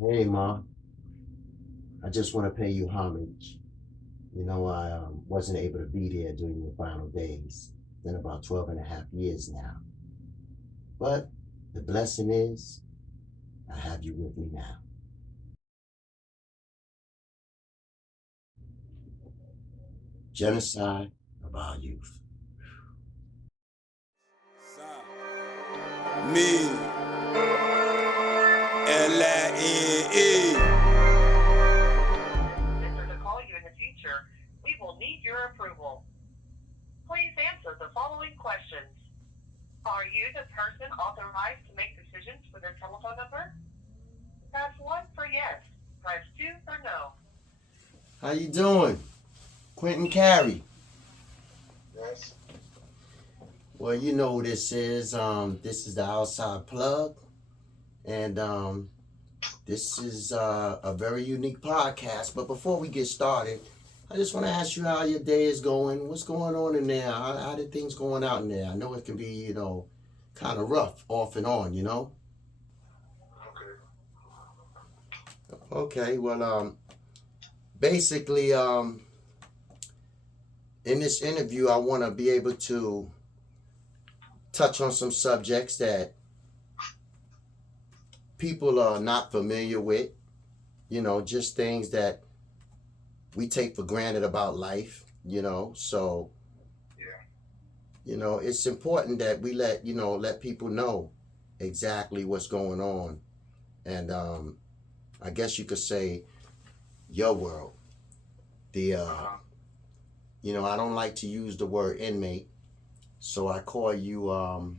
Hey, Ma, I just want to pay you homage. I wasn't able to be there during your final days. Been about 12 and a half years now. But the blessing is I have you with me now. Genocide of our youth. Me, L-I-N-E. To call you in the future, we will need your approval. Please answer the following questions. Are you the person authorized to make decisions for their telephone number? Press 1 for yes. Press 2 for no. How you doing? Quinton Cary. Yes. Well, you know who this is. This is the outside plug. And this is a very unique podcast. But before we get started, I just want to ask you how your day is going. What's going on in there? How did things going out in there? I know it can be, kind of rough off and on. Okay. Okay, well, basically, in this interview, I want to be able to touch on some subjects that people are not familiar with, just things that we take for granted about life. So, Yeah. it's important that we let people know exactly what's going on. And I guess you could say your world. The I don't like to use the word inmate, so I call you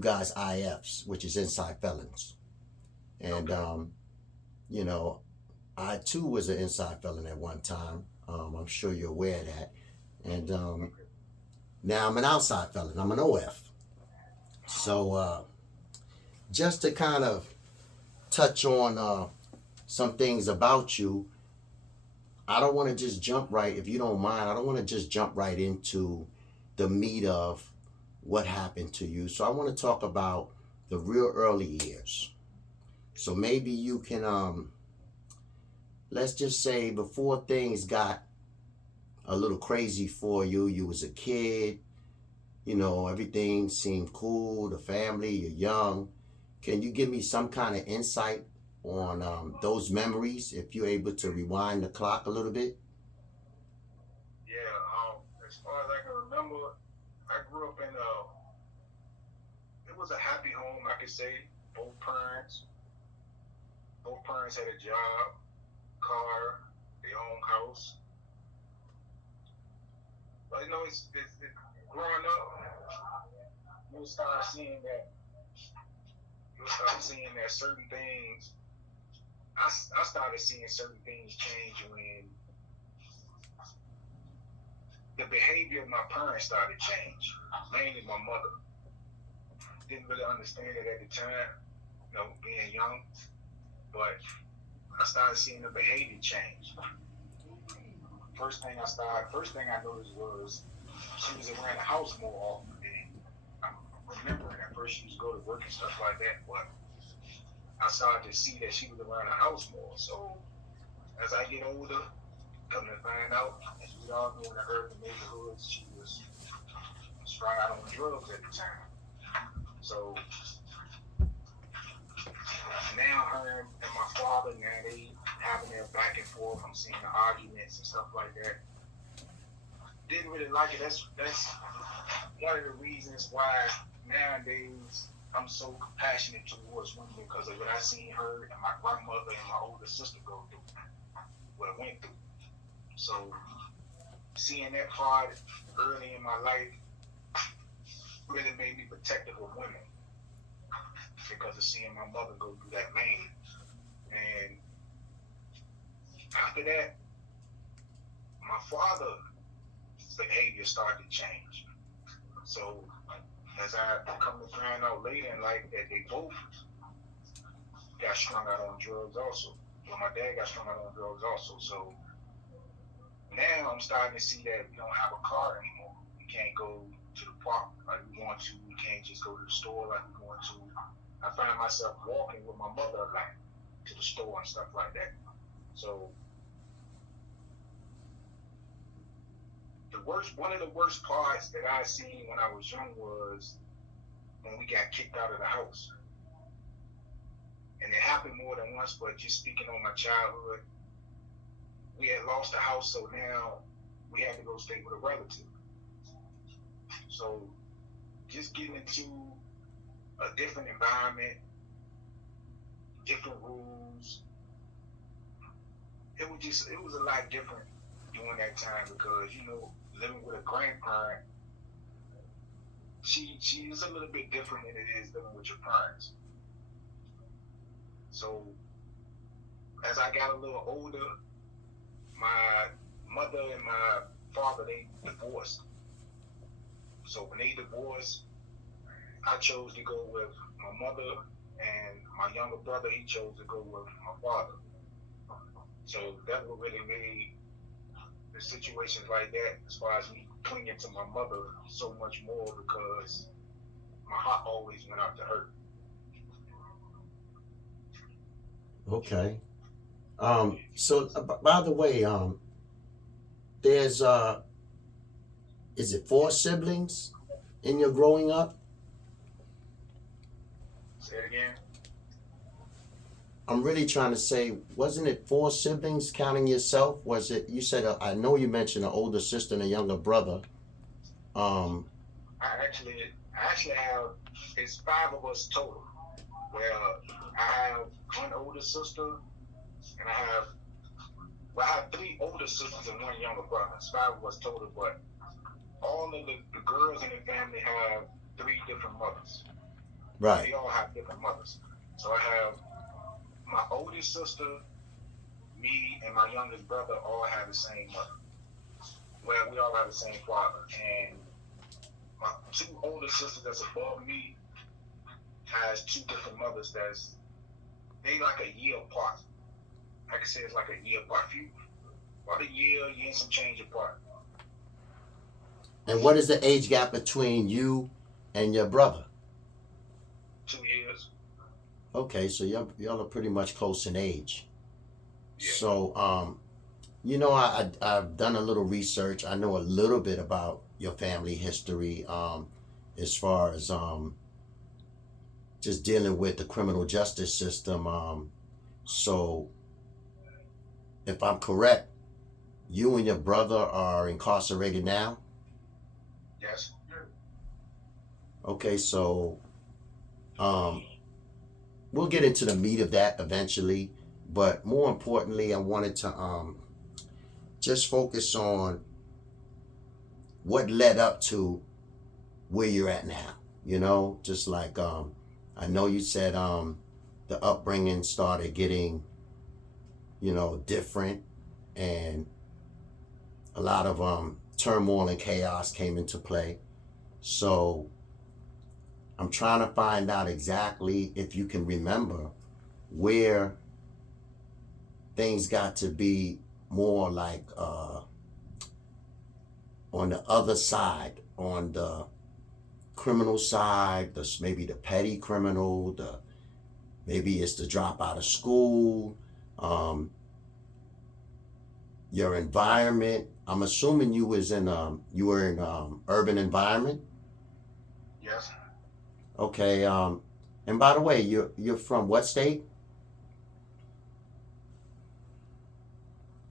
guys IFs, which is inside felons. And Okay. you know, I too was an inside felon at one time. I'm sure you're aware of that. And Okay. now I'm an outside felon. I'm an OF. So just to kind of touch on some things about you, I don't want to just jump right, if you don't mind, I don't want to just jump right into the meat of what happened to you. So I want to talk about the real early years. So maybe you can, let's just say before things got a little crazy for you, you was a kid, everything seemed cool, the family, you're young. Can you give me some kind of insight on those memories if you're able to rewind the clock a little bit? Yeah. As far as I can remember, I grew up in it was a happy home. I could say both parents, both parents had a job, car, their own house. But it's growing up, you'll start seeing that you'll start seeing that certain things. I started seeing certain things change when the behavior of my parents started to change. Mainly my mother. Didn't really understand it at the time, being young. But I started seeing the behavior change. First thing I noticed was she was around the house more often than I'm remembering. At first, she used to go to work and stuff like that, but I started to see that she was around the house more. So as I get older, come to find out, as we all know in the urban neighborhoods, she was strung out on drugs at the time. So now her and my father, now they having their back and forth. I'm seeing the arguments and stuff like that. Didn't really like it. That's one of the reasons why nowadays I'm so compassionate towards women because of what I seen her and my grandmother and my older sister go through, what I went through. So seeing that part early in my life really made me protective of women because of seeing my mother go through that mainly. And after that, my father's behavior started to change. So as I come to find out later in life that they both got strung out on drugs also. Well, my dad got strung out on drugs also. So now I'm starting to see that we don't have a car anymore. We can't go to the park like we want to. We can't just go to the store like we want to. I find myself walking with my mother a lot to the the store and stuff like that. So one of the worst parts that I seen when I was young was when we got kicked out of the house. And it happened more than once, but just speaking on my childhood, we had lost the house, so now we had to go stay with a relative. So just getting into a different environment, different rules, it was a lot different during that time because, living with a grandparent, she is a little bit different than it is living with your parents. So as I got a little older, my mother and my father, they divorced. So when they divorced, I chose to go with my mother, and my younger brother, he chose to go with my father. So that what really made the situations like that, as far as me clinging to my mother so much more, because my heart always went out to her. Okay. So by the way, there's is it 4 siblings in your growing up? Say it again. I'm really trying to say, wasn't it 4 siblings counting yourself? Was it, you said, I know you mentioned an older sister and a younger brother. I actually have, it's 5 of us total. Well, I have one older sister, and I have 3 older sisters and 1 younger brother. It's 5 of us total, but all of the girls in the family have 3 different mothers. Right. They all have different mothers. So I have my oldest sister, me, and my youngest brother all have the same mother. Well, we all have the same father. And my 2 older sisters that's above me has 2 different mothers they like a year apart. I can say it's like a year apart. About a year and some change apart. And what is the age gap between you and your brother? 2 years. Okay, so y'all are pretty much close in age. Yeah. So, I've done a little research. I know a little bit about your family history, as far as just dealing with the criminal justice system. So, if I'm correct, you and your brother are incarcerated now? Yes. Okay, so we'll get into the meat of that eventually, but more importantly, I wanted to just focus on what led up to where you're at now. Just like I know you said the upbringing started getting different, and a lot of turmoil and chaos came into play. So I'm trying to find out exactly if you can remember where things got to be more like on the other side, on the criminal side, maybe the petty criminal, maybe it's the drop out of school, your environment. I'm assuming you were in urban environment. Yes. Okay. And by the way, you're from what state?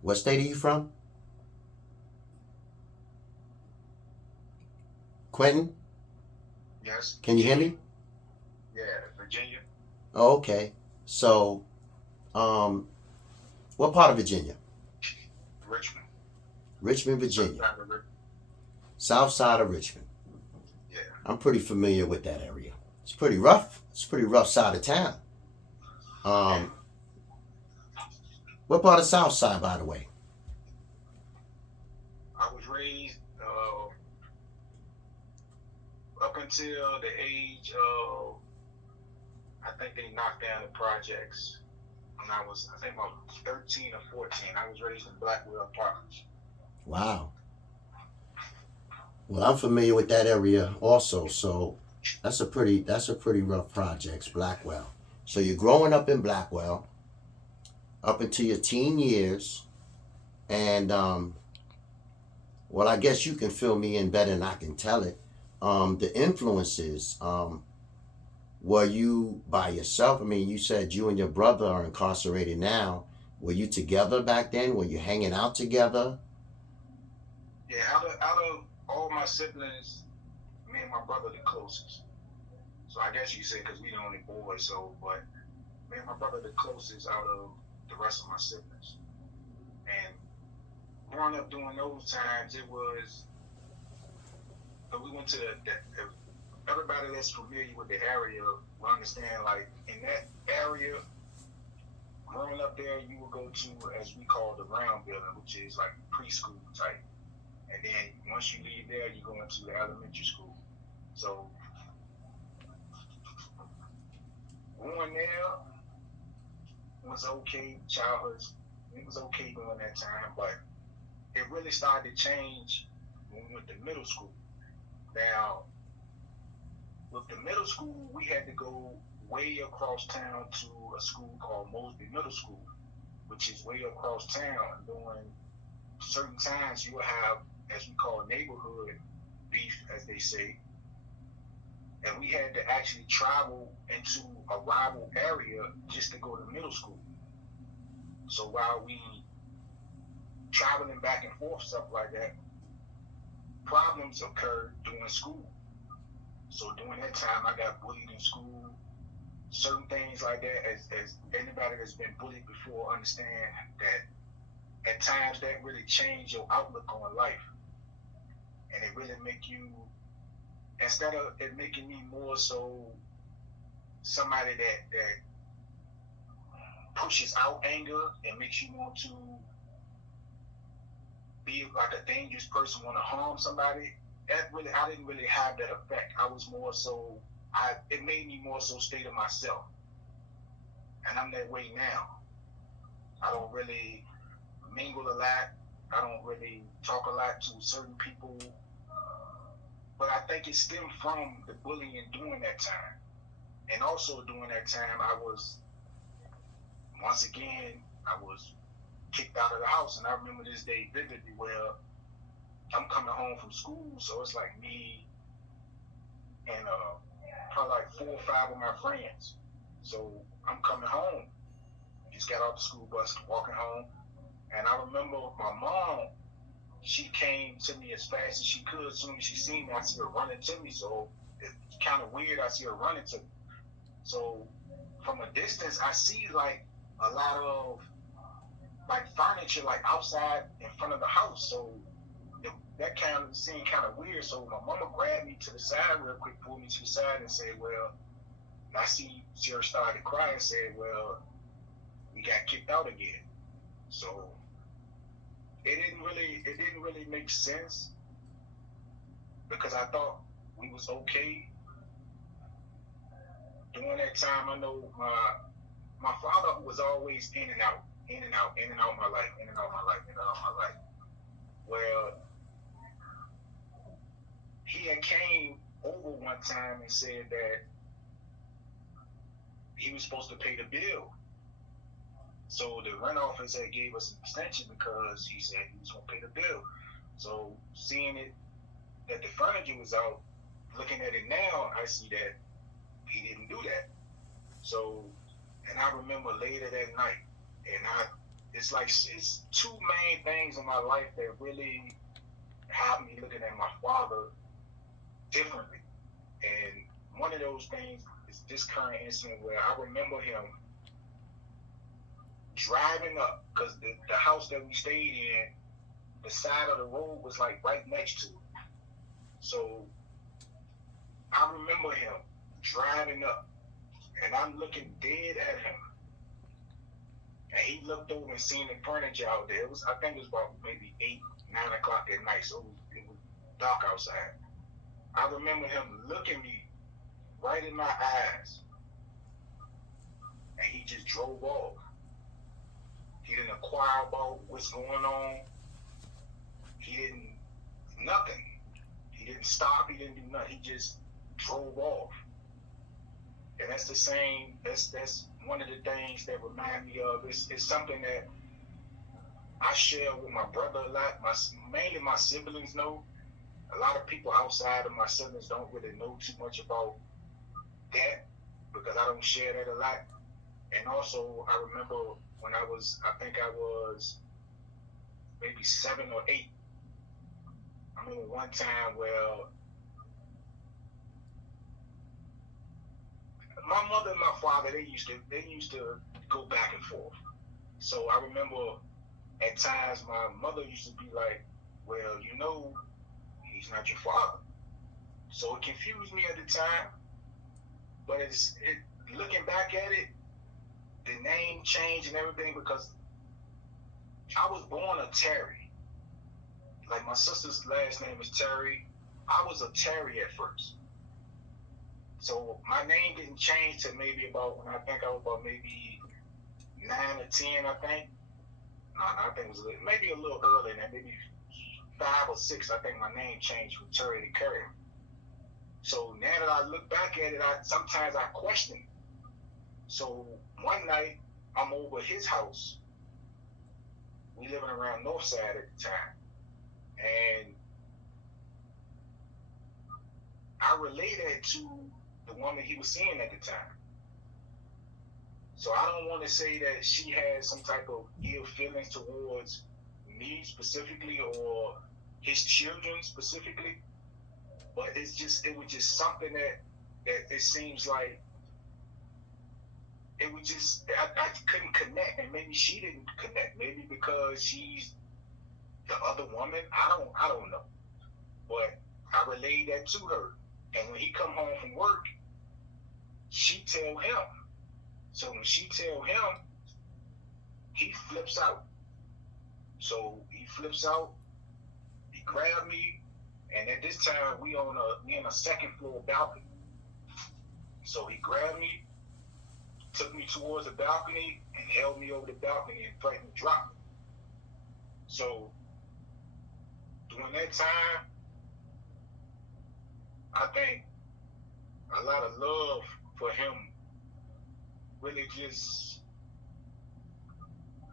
What state are you from? Quinton? Yes. Can you hear me? Yeah, Virginia. Oh, okay. So, what part of Virginia? Richmond. Richmond, Virginia. South side of Richmond. South side of Richmond. Yeah. I'm pretty familiar with that area. It's pretty rough. It's a pretty rough side of town. What part of South Side, by the way? I was raised up until the age of, I think they knocked down the projects when I think about 13 or 14. I was raised in Blackwell Apartments. Wow. Well, I'm familiar with that area also. So that's a pretty rough projects, Blackwell. So you're growing up in Blackwell. up into your teen years, and well, I guess you can fill me in better than I can tell it. The influences. Were you by yourself? I mean, you said you and your brother are incarcerated now. Were you together back then? Were you hanging out together? Yeah, out of all my siblings, me and my brother the closest. So I guess you said because we the only boy, so but me and my brother the closest out of the rest of my siblings. And growing up during those times, it was we went to everybody that's familiar with the area will understand. Like in that area, growing up there, you would go to as we call the round building, which is like preschool type. And then once you leave there, you go into the elementary school. So going there was okay, childhood, it was okay during that time, but it really started to change when we went to middle school. Now, with the middle school, we had to go way across town to a school called Mosby Middle School, which is way across town. During certain times, you will have, as we call neighborhood beef, as they say, and we had to actually travel into a rival area just to go to middle school. So while we traveling back and forth, stuff like that, problems occurred during school. So during that time, I got bullied in school. Certain things like that, as anybody that's been bullied before understand that at times that really change your outlook on life. And it really make you, instead of it making me more so somebody that pushes out anger and makes you want to be like a dangerous person, want to harm somebody, I didn't really have that effect. I was more so, it made me more so stay to myself. And I'm that way now. I don't really mingle a lot. I don't really talk a lot to certain people. But I think it stemmed from the bullying during that time. And also during that time, once again, I was kicked out of the house. And I remember this day vividly where I'm coming home from school, so it's like me and probably like 4 or 5 of my friends. So I'm coming home, just got off the school bus, walking home, and I remember my mom, she came to me as fast as she could. As soon as she seen me, I see her running to me, so it's kind of weird, I see her running to me. So from a distance, I see like a lot of like furniture like outside in front of the house, so that kind of seemed kind of weird. So my mama grabbed me to the side real quick, pulled me to the side and said, well, and I see her started crying and said, well, we got kicked out again. So it didn't really make sense because I thought we was okay. During that time, I know my father was always in and out my life, in and out my life. Well, he had came over one time and said that he was supposed to pay the bill. So the rent office had gave us an extension because he said he was going to pay the bill. So seeing it, that the furniture was out, looking at it now, I see that he didn't do that. So, and I remember later that night, and it's 2 main things in my life that really have me looking at my father differently. And one of those things is this current incident where I remember him driving up, because the house that we stayed in, the side of the road was like right next to it. So I remember him driving up, and I'm looking dead at him. And he looked over and seen the furniture out there. I think it was about maybe 8, 9 o'clock at night, so it was dark outside. I remember him looking me right in my eyes, and he just drove off. He didn't inquire about what's going on. Nothing. He didn't stop, he didn't do nothing. He just drove off. And that's the same. That's one of the things that remind me of. It's something that I share with my brother a lot. Mainly my siblings know. A lot of people outside of my siblings don't really know too much about that because I don't share that a lot. And also, I remember when I think I was maybe 7 or 8. I remember one time where my mother and my father, they used to go back and forth. So I remember at times my mother used to be like, well, he's not your father. So it confused me at the time. But looking back at it, the name changed and everything because I was born a Terry. Like my sister's last name is Terry. I was a Terry at first. So my name didn't change till maybe about when I think I was about maybe 9 or 10, I think. No, I think it was maybe a little earlier than that, maybe 5 or 6. I think my name changed from Terry to Cary. So now that I look back at it, sometimes I question. So one night I'm over at his house. We living around Northside at the time, and I relayed that to the woman he was seeing at the time. So I don't want to say that she had some type of ill feelings towards me specifically or his children specifically, but it was just something that it seems like it was just I couldn't connect, and maybe she didn't connect, maybe because she's the other woman. I don't know, but I relayed that to her, and when he come home from work, she tell him. So when she tell him, he flips out. So he flips out. He grabbed me, and at this time we on a second floor balcony. So he grabbed me, took me towards the balcony, and held me over the balcony and threatened to drop me. So during that time, I think a lot of love for him really just,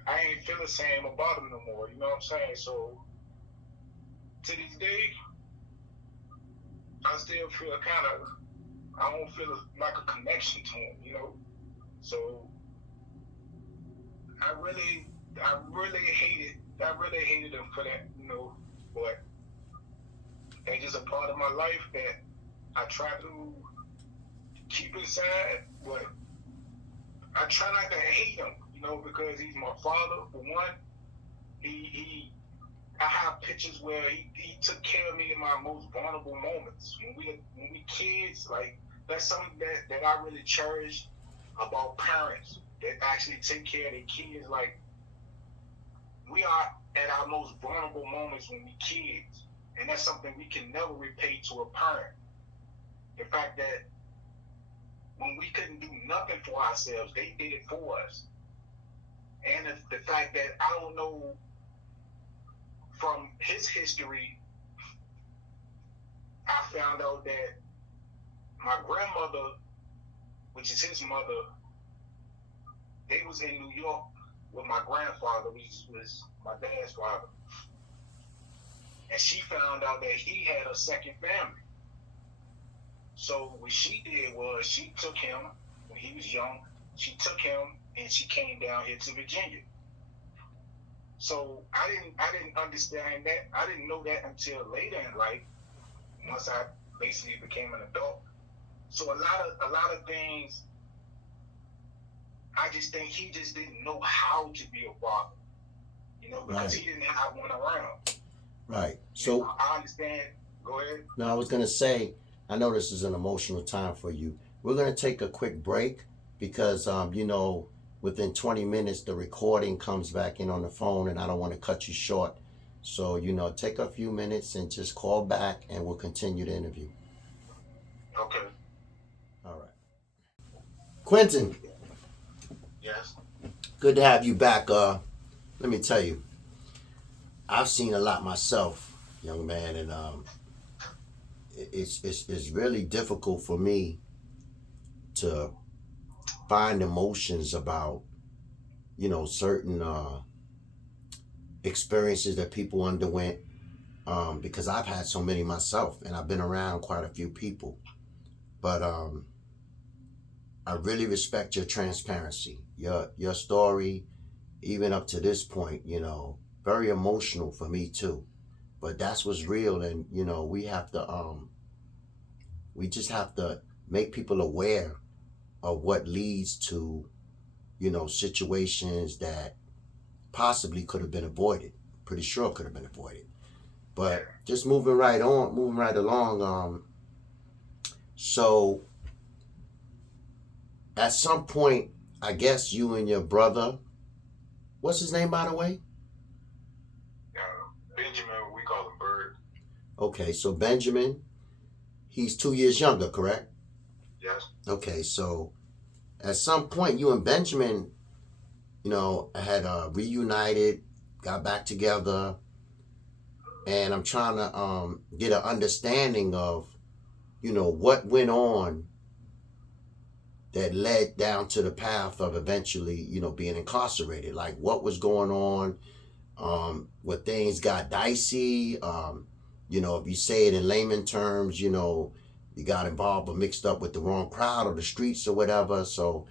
I ain't feel the same about him no more, you know what I'm saying? So to this day, I still feel I don't feel like a connection to him, So I really hated him for that, but that's just a part of my life that I try to keep inside, but I try not to hate him, because he's my father, for one. I have pictures where he took care of me in my most vulnerable moments. When we kids, like, that's something that I really cherish about parents that actually take care of their kids. Like, we are at our most vulnerable moments when we kids, and that's something we can never repay to a parent. The fact that when we couldn't do nothing for ourselves, they did it for us. And the fact that I don't know from his history, I found out that my grandmother, which is his mother, they was in New York with my grandfather, which was my dad's father. And she found out that he had a second family. So what she did was she took him when he was young. She took him and she came down here to Virginia. So I didn't understand that. I didn't know that until later in life, once I basically became an adult. So a lot of things, I just think he just didn't know how to be a father, because he didn't have one around. Right. So I understand. Go ahead. No, I was gonna say, I know this is an emotional time for you. We're gonna take a quick break because within 20 minutes the recording comes back in on the phone, and I don't want to cut you short. So take a few minutes and just call back, and we'll continue the interview. Okay. All right. Quinton. Yes. Good to have you back. Let me tell you, I've seen a lot myself, young man, and it's really difficult for me to find emotions about, certain experiences that people underwent, because I've had so many myself and I've been around quite a few people. But I really respect your transparency, your story, even up to this point, very emotional for me too. But that's what's real, and we just have to make people aware of what leads to, situations that possibly could have been avoided. Pretty sure could have been avoided. But just moving right along. So at some point, I guess you and your brother, what's his name, by the way? Benjamin, we call him Bird. Okay, so Benjamin, he's 2 years younger, correct? Yes. Okay, so at some point, you and Benjamin, had reunited, got back together, and I'm trying to get an understanding of, what went on that led down to the path of eventually, being incarcerated. Like, what was going on? Where things got dicey. If you say it in layman terms, you got involved or mixed up with the wrong crowd or the streets or whatever. So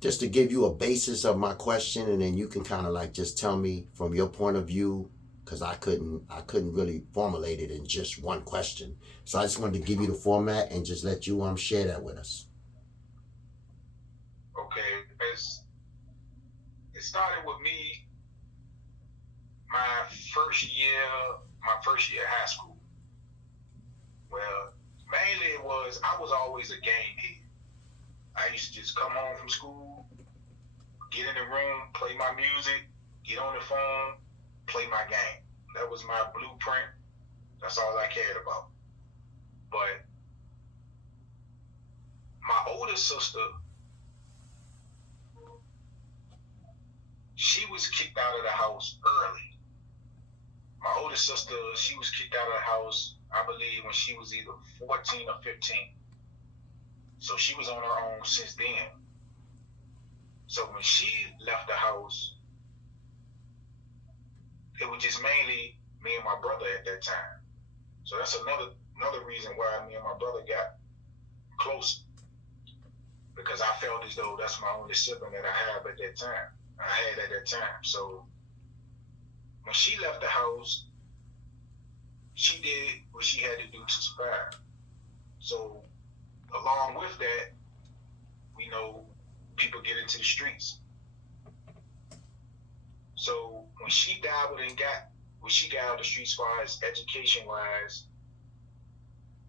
just to give you a basis of my question, and then you can kind of like just tell me from your point of view, because I couldn't really formulate it in just one question. So I just wanted to give you the format and just let you share that with us. Okay, it started with me my first year of high school. Well, mainly I was always a game kid. I used to just come home from school, get in the room, play my music, get on the phone, play my game. That was my blueprint. That's all I cared about. But my older sister, she was kicked out of the house early. My older sister, she was kicked out of the house, I believe, when she was either 14 or 15. So she was on her own since then. So when she left the house, it was just mainly me and my brother at that time. So that's another reason why me and my brother got close, because I felt as though that's my only sibling that I had at that time. So when she left the house, she did what she had to do to survive. So along with that, we know people get into the streets. So when she dabbled and got out of the streets, as far as education wise,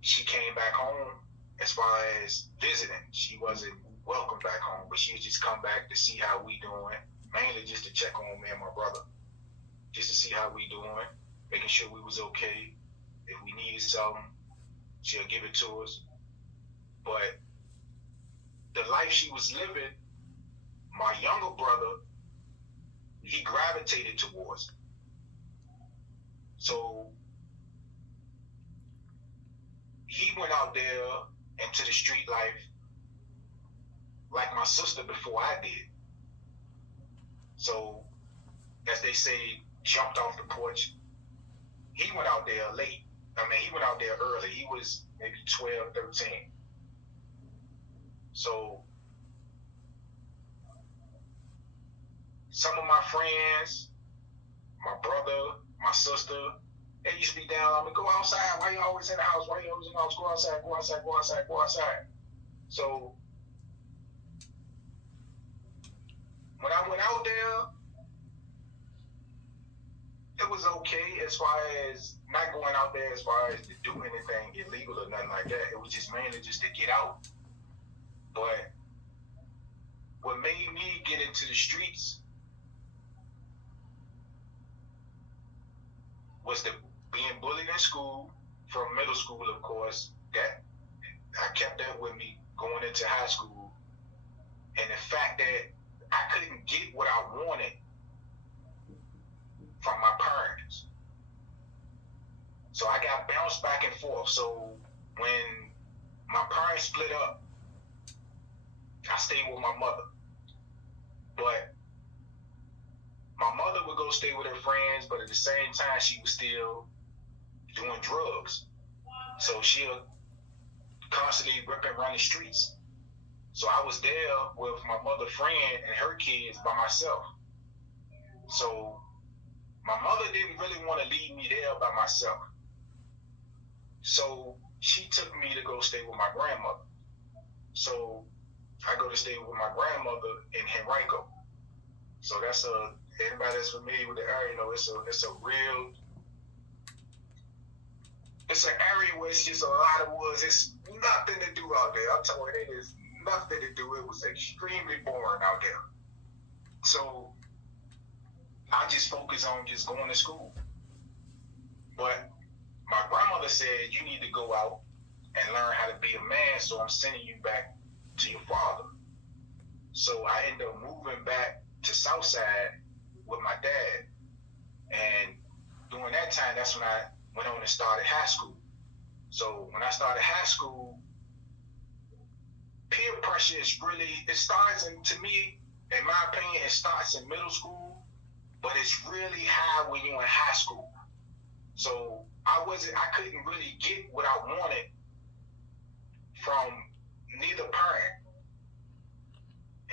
she came back home as far as visiting. She wasn't welcome back home, but she would just come back to see how we doing, mainly just to check on me and my brother, just to see how we doing, making sure we was okay. If we needed something, she'll give it to us. But the life she was living, my younger brother, he gravitated towards it. So he went out there into the street life like my sister before I did. So, as they say, jumped off the porch. He went out there late. He went out there early. He was maybe 12, 13. So, some of my friends, my brother, my sister, they used to be down. Go outside. Why you always in the house? Why you always in the house? Go outside, go outside, go outside, go outside. So, when I went out there, it was okay as far as not going out there as far as to do anything illegal or nothing like that. It was just mainly just to get out. But what made me get into the streets was the being bullied in school, from middle school, of course. That I kept that with me going into high school, and the fact that I couldn't get what I wanted from my parents. So I got bounced back and forth. So when my parents split up, I stayed with my mother. But my mother would go stay with her friends, but at the same time, she was still doing drugs. So she'll constantly ripping around the streets. So I was there with my mother friend and her kids by myself. So my mother didn't really want to leave me there by myself. So she took me to go stay with my grandmother. So I go to stay with my grandmother in Henrico. So that's anybody that's familiar with the area, you know, it's an area where it's just a lot of woods. It's nothing to do out there. I'm telling you, it is nothing to do. It was extremely boring out there. So I just focus on just going to school. But my grandmother said, you need to go out and learn how to be a man, so I'm sending you back to your father. So I ended up moving back to Southside with my dad. And during that time, that's when I went on and started high school. So when I started high school, peer pressure is really, it starts to me, in my opinion, it starts in middle school, but it's really high when you're in high school. So I couldn't really get what I wanted from neither parent.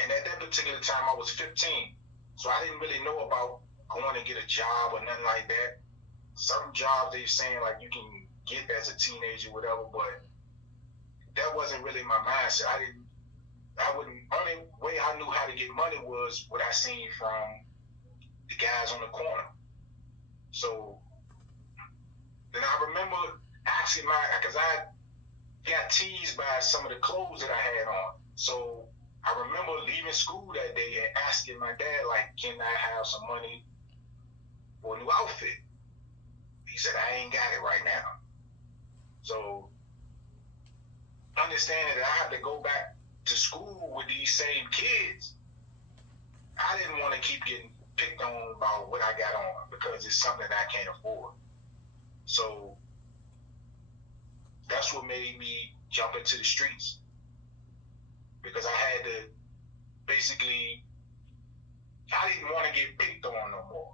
And at that particular time, I was 15. So I didn't really know about going to get a job or nothing like that. Some jobs they're saying like you can get as a teenager, whatever, but that wasn't really my mindset. Only way I knew how to get money was what I seen from the guys on the corner. So then I remember asking because I got teased by some of the clothes that I had on. So I remember leaving school that day and asking my dad, like, can I have some money for a new outfit? He said, I ain't got it right now. So understanding that I have to go back to school with these same kids, I didn't want to keep getting picked on about what I got on because it's something I can't afford. So that's what made me jump into the streets, because I had to basically, I didn't want to get picked on no more.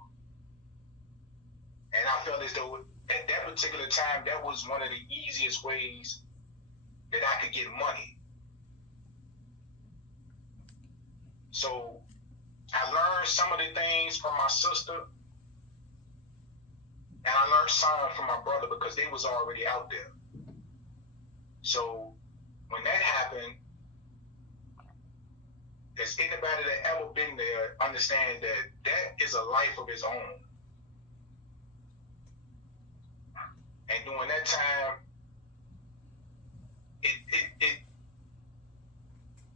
And I felt as though at that particular time, that was one of the easiest ways that I could get money. So I learned some of the things from my sister, and I learned some from my brother because they was already out there. So when that happened, as anybody that ever been there understands that is a life of its own. And during that time,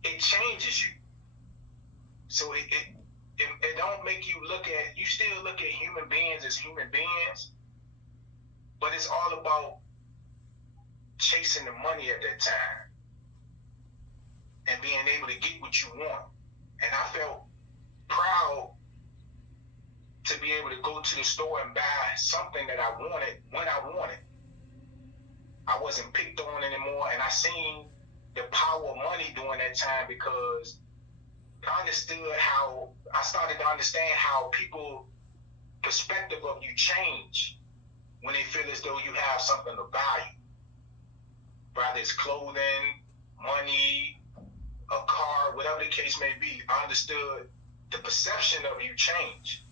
it changes you. So it don't make you you still look at human beings as human beings, but it's all about chasing the money at that time and being able to get what you want. And I felt proud to be able to go to the store and buy something that I wanted when I wanted. I wasn't picked on anymore, and I seen the power of money during that time because I started to understand how people perspective of you change when they feel as though you have something of value. Whether it's clothing, money, a car, whatever the case may be, I understood the perception of you change.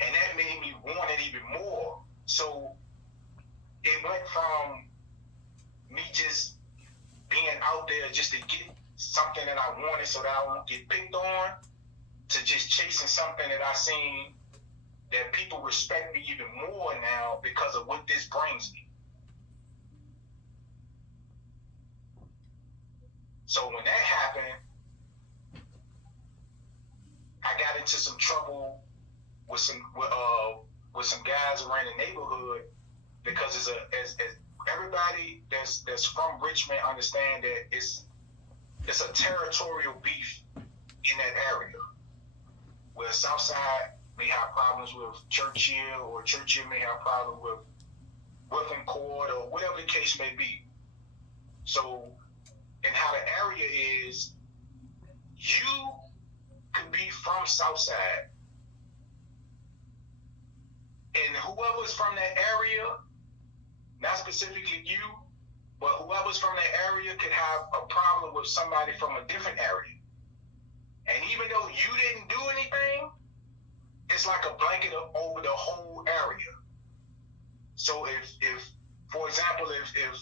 And that made me want it even more. So it went from me just being out there just to get something that I wanted so that I won't get picked on, to just chasing something that I seen that people respect me even more now because of what this brings me. So when that happened, I got into some trouble with some guys around the neighborhood because as everybody that's from Richmond understand that it's a territorial beef in that area. Where Southside may have problems with Churchill, or Churchill may have problems with William Court, or whatever the case may be. So and how the area is, you could be from Southside, and whoever's from that area, not specifically you, but whoever's from that area could have a problem with somebody from a different area. And even though you didn't do anything, it's like a blanket over the whole area. So if for example, if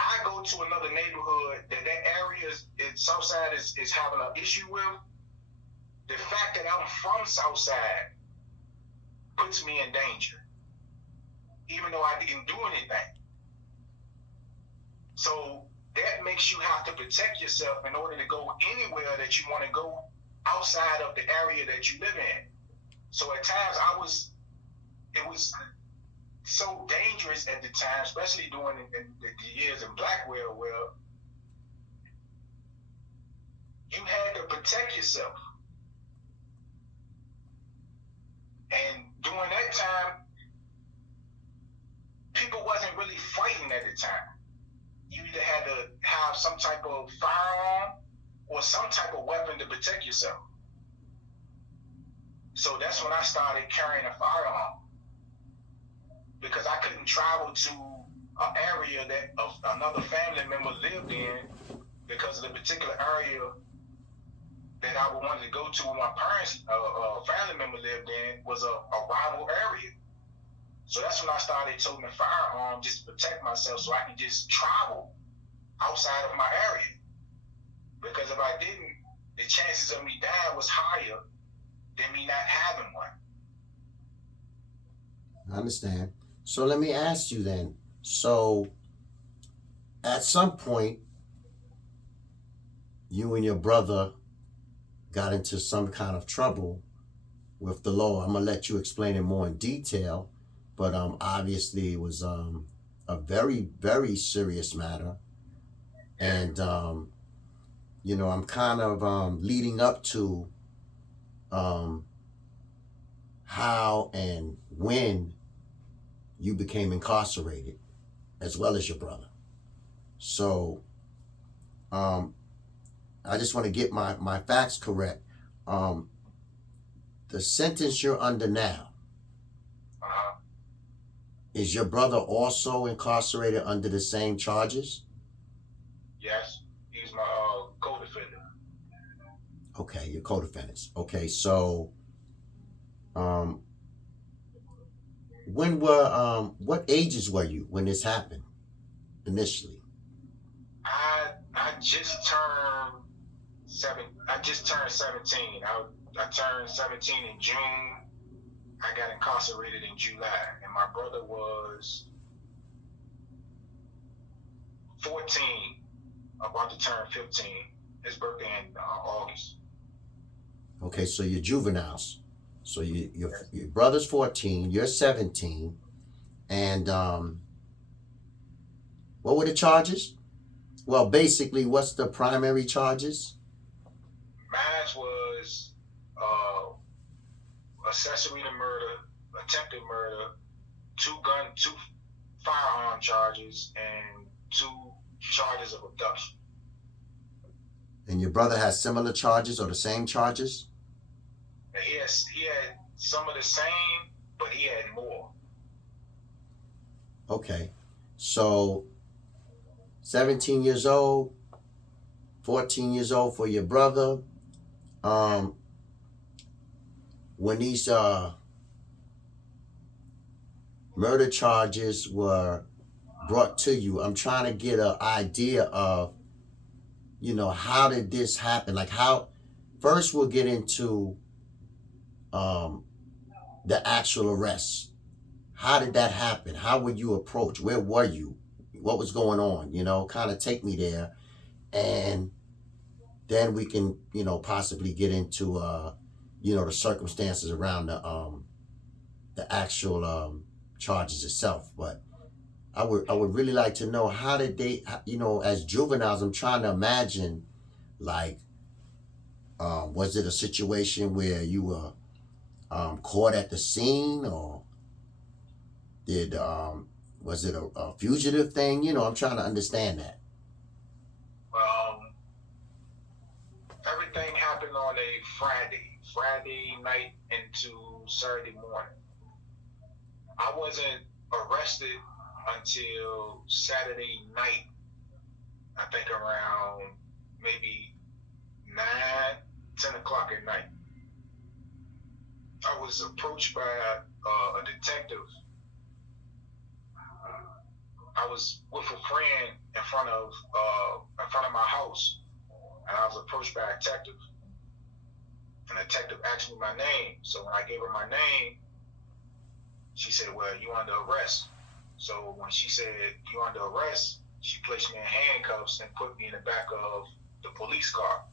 I go to another neighborhood that area Southside is having an issue with, the fact that I'm from Southside puts me in danger, even though I didn't do anything. So that makes you have to protect yourself in order to go anywhere that you want to go outside of the area that you live in. So at times it was so dangerous at the time, especially during the years in Blackwell, where you had to protect yourself. And during that time, people wasn't really fighting at the time. You either had to have some type of firearm or some type of weapon to protect yourself. So that's when I started carrying a firearm, because I couldn't travel to an area that another family member lived in, because of the particular area that I wanted to go to when my parents, family member lived in, was a rival area. So that's when I started toting a firearm just to protect myself, so I can just travel outside of my area. Because if I didn't, the chances of me dying was higher than me not having one. I understand. So let me ask you then. So at some point, you and your brother got into some kind of trouble with the law. I'm gonna let you explain it more in detail, but obviously it was a very, very serious matter. And I'm kind of leading up to how and when you became incarcerated, as well as your brother. So I just want to get my facts correct. The sentence you're under now, is your brother also incarcerated under the same charges? Yes, he's my co-defendant. Okay, your co-defendants. Okay, so what ages were you when this happened initially? I just turned 17. I turned 17 in June. I got incarcerated in July, and my brother was 14, about to turn 15. His birthday in August. Okay, so you're juveniles. So your brother's 14, you're 17, and what were the charges? Well, basically, what's the primary charges? Mine was accessory to murder, attempted murder, two firearm charges, and 2 charges of abduction. And your brother has similar charges or the same charges? He had some of the same, but he had more. Okay, so 17 years old, 14 years old for your brother. When these murder charges were brought to you, I'm trying to get an idea of, how did this happen? Like first we'll get into the actual arrest. How did that happen? How were you approached? Where were you? What was going on? Kind of take me there. And then we can, possibly get into, the circumstances around the actual charges itself. But I would really like to know, how did they, as juveniles, I'm trying to imagine, like, was it a situation where you were caught at the scene, or was it a fugitive thing? I'm trying to understand that. Well, everything happened on a Friday night into Saturday morning. I wasn't arrested until Saturday night, I think around maybe 9, 10 o'clock at night. I was approached by a detective. I was with a friend in front of my house, and I was approached by a detective. And the detective asked me my name. So when I gave her my name, she said, "Well, you under arrest." So when she said you under arrest, she placed me in handcuffs and put me in the back of the police car.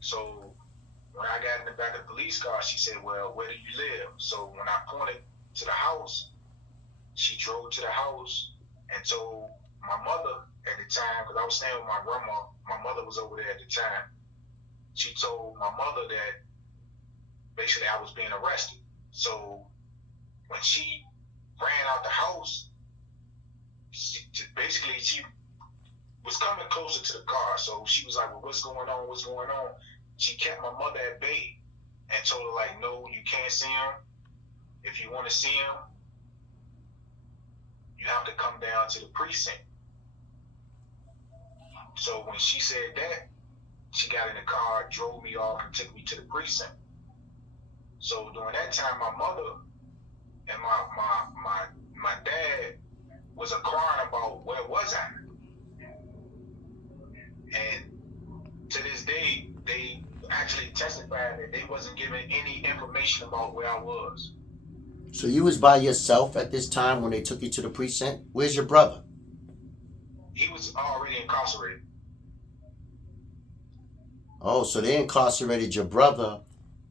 So when I got in the back of the police car, she said, "Well, where do you live?" So when I pointed to the house, she drove to the house and told my mother at the time, because I was staying with my grandma, my mother was over there at the time. She told my mother that basically I was being arrested. So when she ran out the house, she was coming closer to the car. So she was like, "Well, what's going on? What's going on?" She kept my mother at bay and told her, like, "No, you can't see him. If you want to see him, you have to come down to the precinct." So when she said that, she got in the car, drove me off, and took me to the precinct. So during that time, my mother and my dad was inquiring about where was I. And to this day, they actually testified that they wasn't giving any information about where I was. So you was by yourself at this time when they took you to the precinct? Where's your brother? He was already incarcerated. Oh, so they incarcerated your brother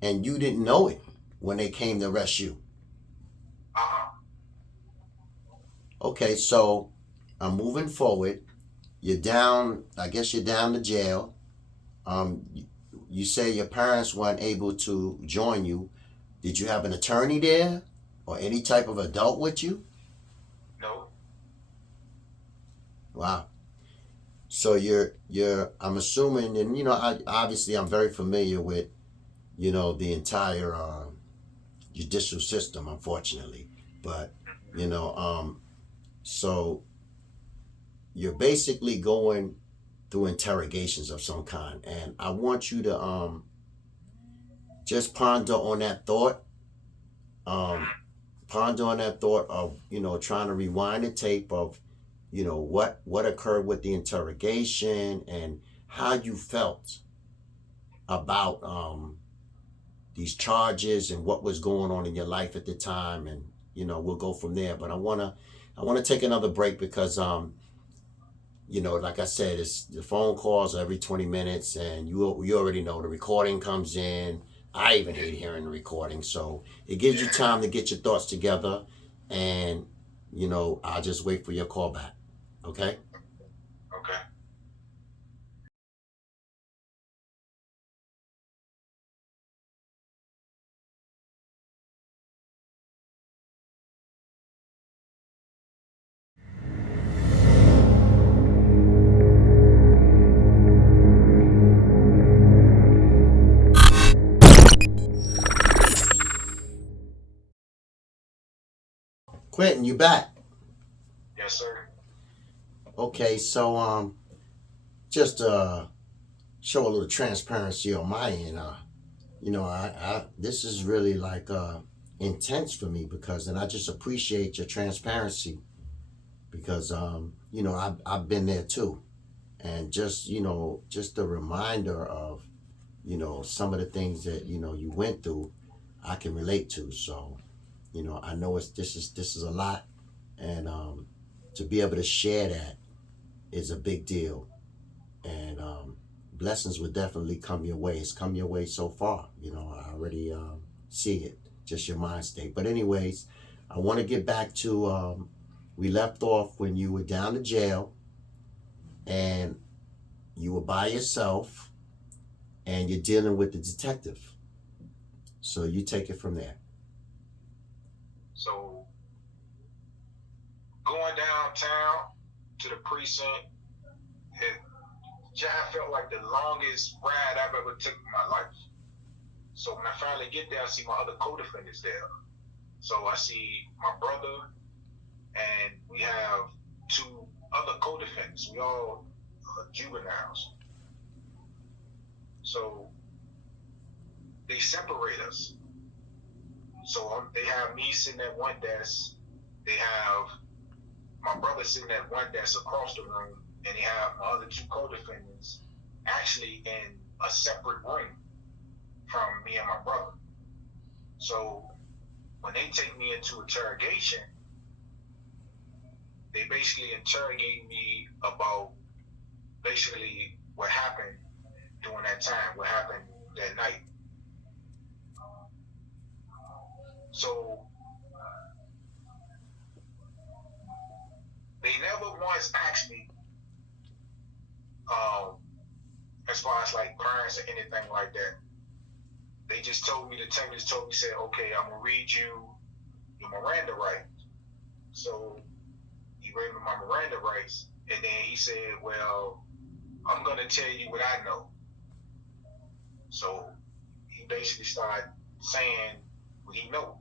and you didn't know it when they came to arrest you. Uh-huh. Okay, so I'm moving forward. You're down, I guess you're down to jail. You say your parents weren't able to join you. Did you have an attorney there or any type of adult with you? No. Wow. So I'm assuming, and obviously I'm very familiar with, the entire judicial system, unfortunately. But, so you're basically going through interrogations of some kind. And I want you to just ponder on that thought. Ponder on that thought of, trying to rewind the tape of, what occurred with the interrogation and how you felt about these charges and what was going on in your life at the time, and we'll go from there. But I wanna take another break because like I said, it's the phone calls every 20 minutes, and you already know the recording comes in. I even hate hearing the recording, so it gives you time to get your thoughts together, and I'll just wait for your call back. Okay? Okay. Quinton, you back? Yes, sir. Okay, so just show a little transparency on my end. I this is really like intense for me because, and I just appreciate your transparency because I've been there too, and just just a reminder of some of the things that you went through, I can relate to. So I know this is a lot, and to be able to share that is a big deal, and blessings will definitely come your way. It's come your way so far. I already see it, just your mind state. But anyways, I want to get back to we left off when you were down to jail and you were by yourself and you're dealing with the detective. So you take it from there. So going downtown to the precinct, I felt like the longest ride I've ever took in my life. So when I finally get there, I see my other co-defendants there. So I see my brother, and we have 2 other co-defendants. We all juveniles. So they separate us. So they have me sitting at one desk. They have my brother sitting at one desk across the room, and they have my other 2 co-defendants actually in a separate room from me and my brother. So when they take me into interrogation, they basically interrogate me about basically what happened during that time, what happened that night. So they never once asked me, as far as like crimes or anything like that. They just told me, the detectives told me, said, okay, I'm gonna read you your Miranda rights. So he read me my Miranda rights, and then he said, well, I'm gonna tell you what I know. So he basically started saying what he know.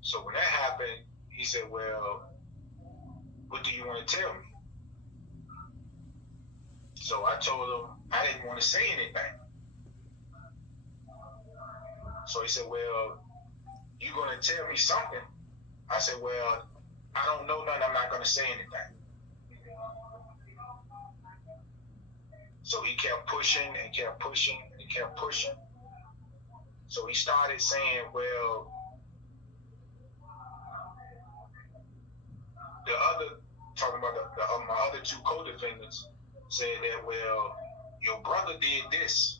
So when that happened, he said, well, what do you want to tell me? So I told him I didn't want to say anything. So he said, well, you going to tell me something? I said, well, I don't know nothing. I'm not going to say anything. So he kept pushing and kept pushing and kept pushing. So he started saying, well, talking about my other 2 co-defendants, said that, well, your brother did this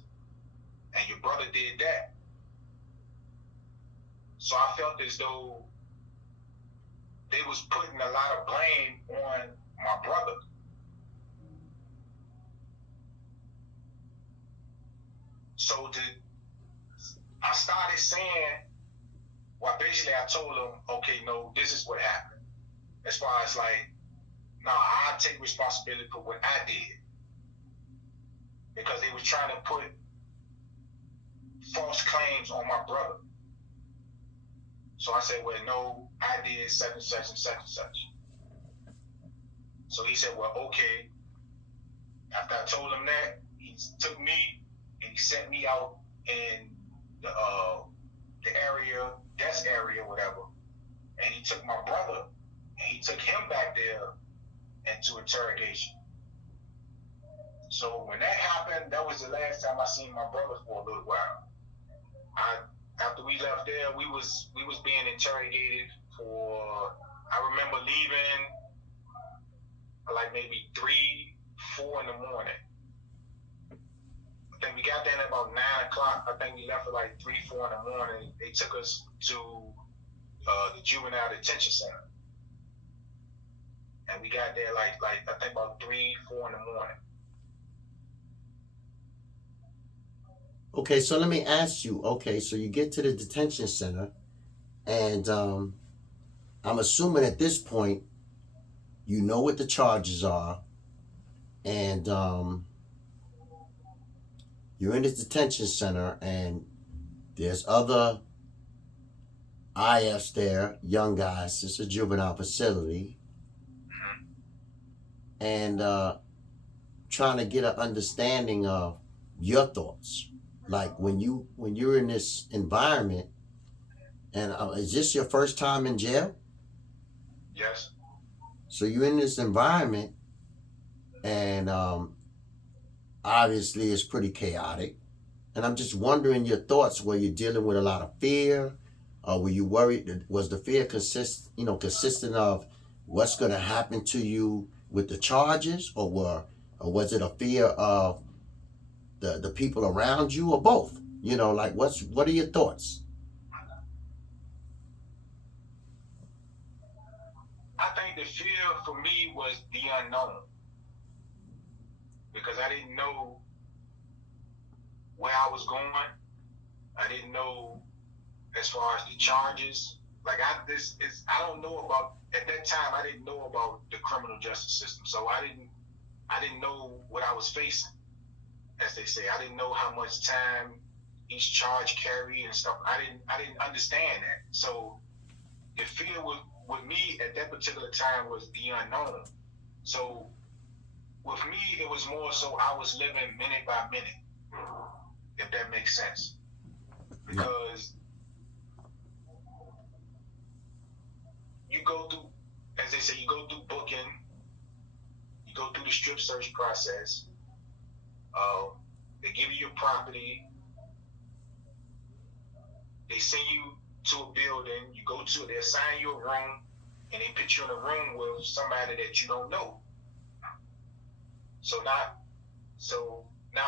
and your brother did that. So I felt as though they was putting a lot of blame on my brother. So I started saying, well, basically I told them, okay, no, this is what happened. As far as like, no, I take responsibility for what I did. Because they was trying to put false claims on my brother. So I said, well, no, I did such and such and such and such. So he said, well, okay. After I told him that, he took me and he sent me out in the area, desk area, whatever. And he took my brother and he took him back there into interrogation. So when that happened, that was the last time I seen my brother for a little while. After we left there, we was being interrogated for, I remember leaving like maybe 3, 4 in the morning. I think we got there at about 9 o'clock. I think we left at like 3, 4 in the morning. They took us to the juvenile detention center. And we got there like I think about 3, 4 in the morning. Okay, so let me ask you. Okay, so you get to the detention center, and I'm assuming at this point you know what the charges are, and you're in the detention center, and there's other IFs there, young guys. It's a juvenile facility, and trying to get an understanding of your thoughts. Like when you're in this environment, and is this your first time in jail? Yes. So you're in this environment, and obviously it's pretty chaotic. And I'm just wondering your thoughts. Were you dealing with a lot of fear, or were you worried? Was the fear consistent of what's going to happen to you with the charges, or was it a fear of the people around you, or both? Like what are your thoughts? I think the fear for me was the unknown. Because I didn't know where I was going. I didn't know as far as the charges. Like I don't know about, at that time I didn't know about the criminal justice system, so I didn't know what I was facing, as they say. I didn't know how much time each charge carried and stuff. I didn't understand that. So the fear with me at that particular time was the unknown. So with me, it was more so I was living minute by minute, if that makes sense. Because you go through, as they say, you go through booking, you go through the strip search process. They give you your property. They send you to a building. You go to, they assign you a room, and they put you in a room with somebody that you don't know. So not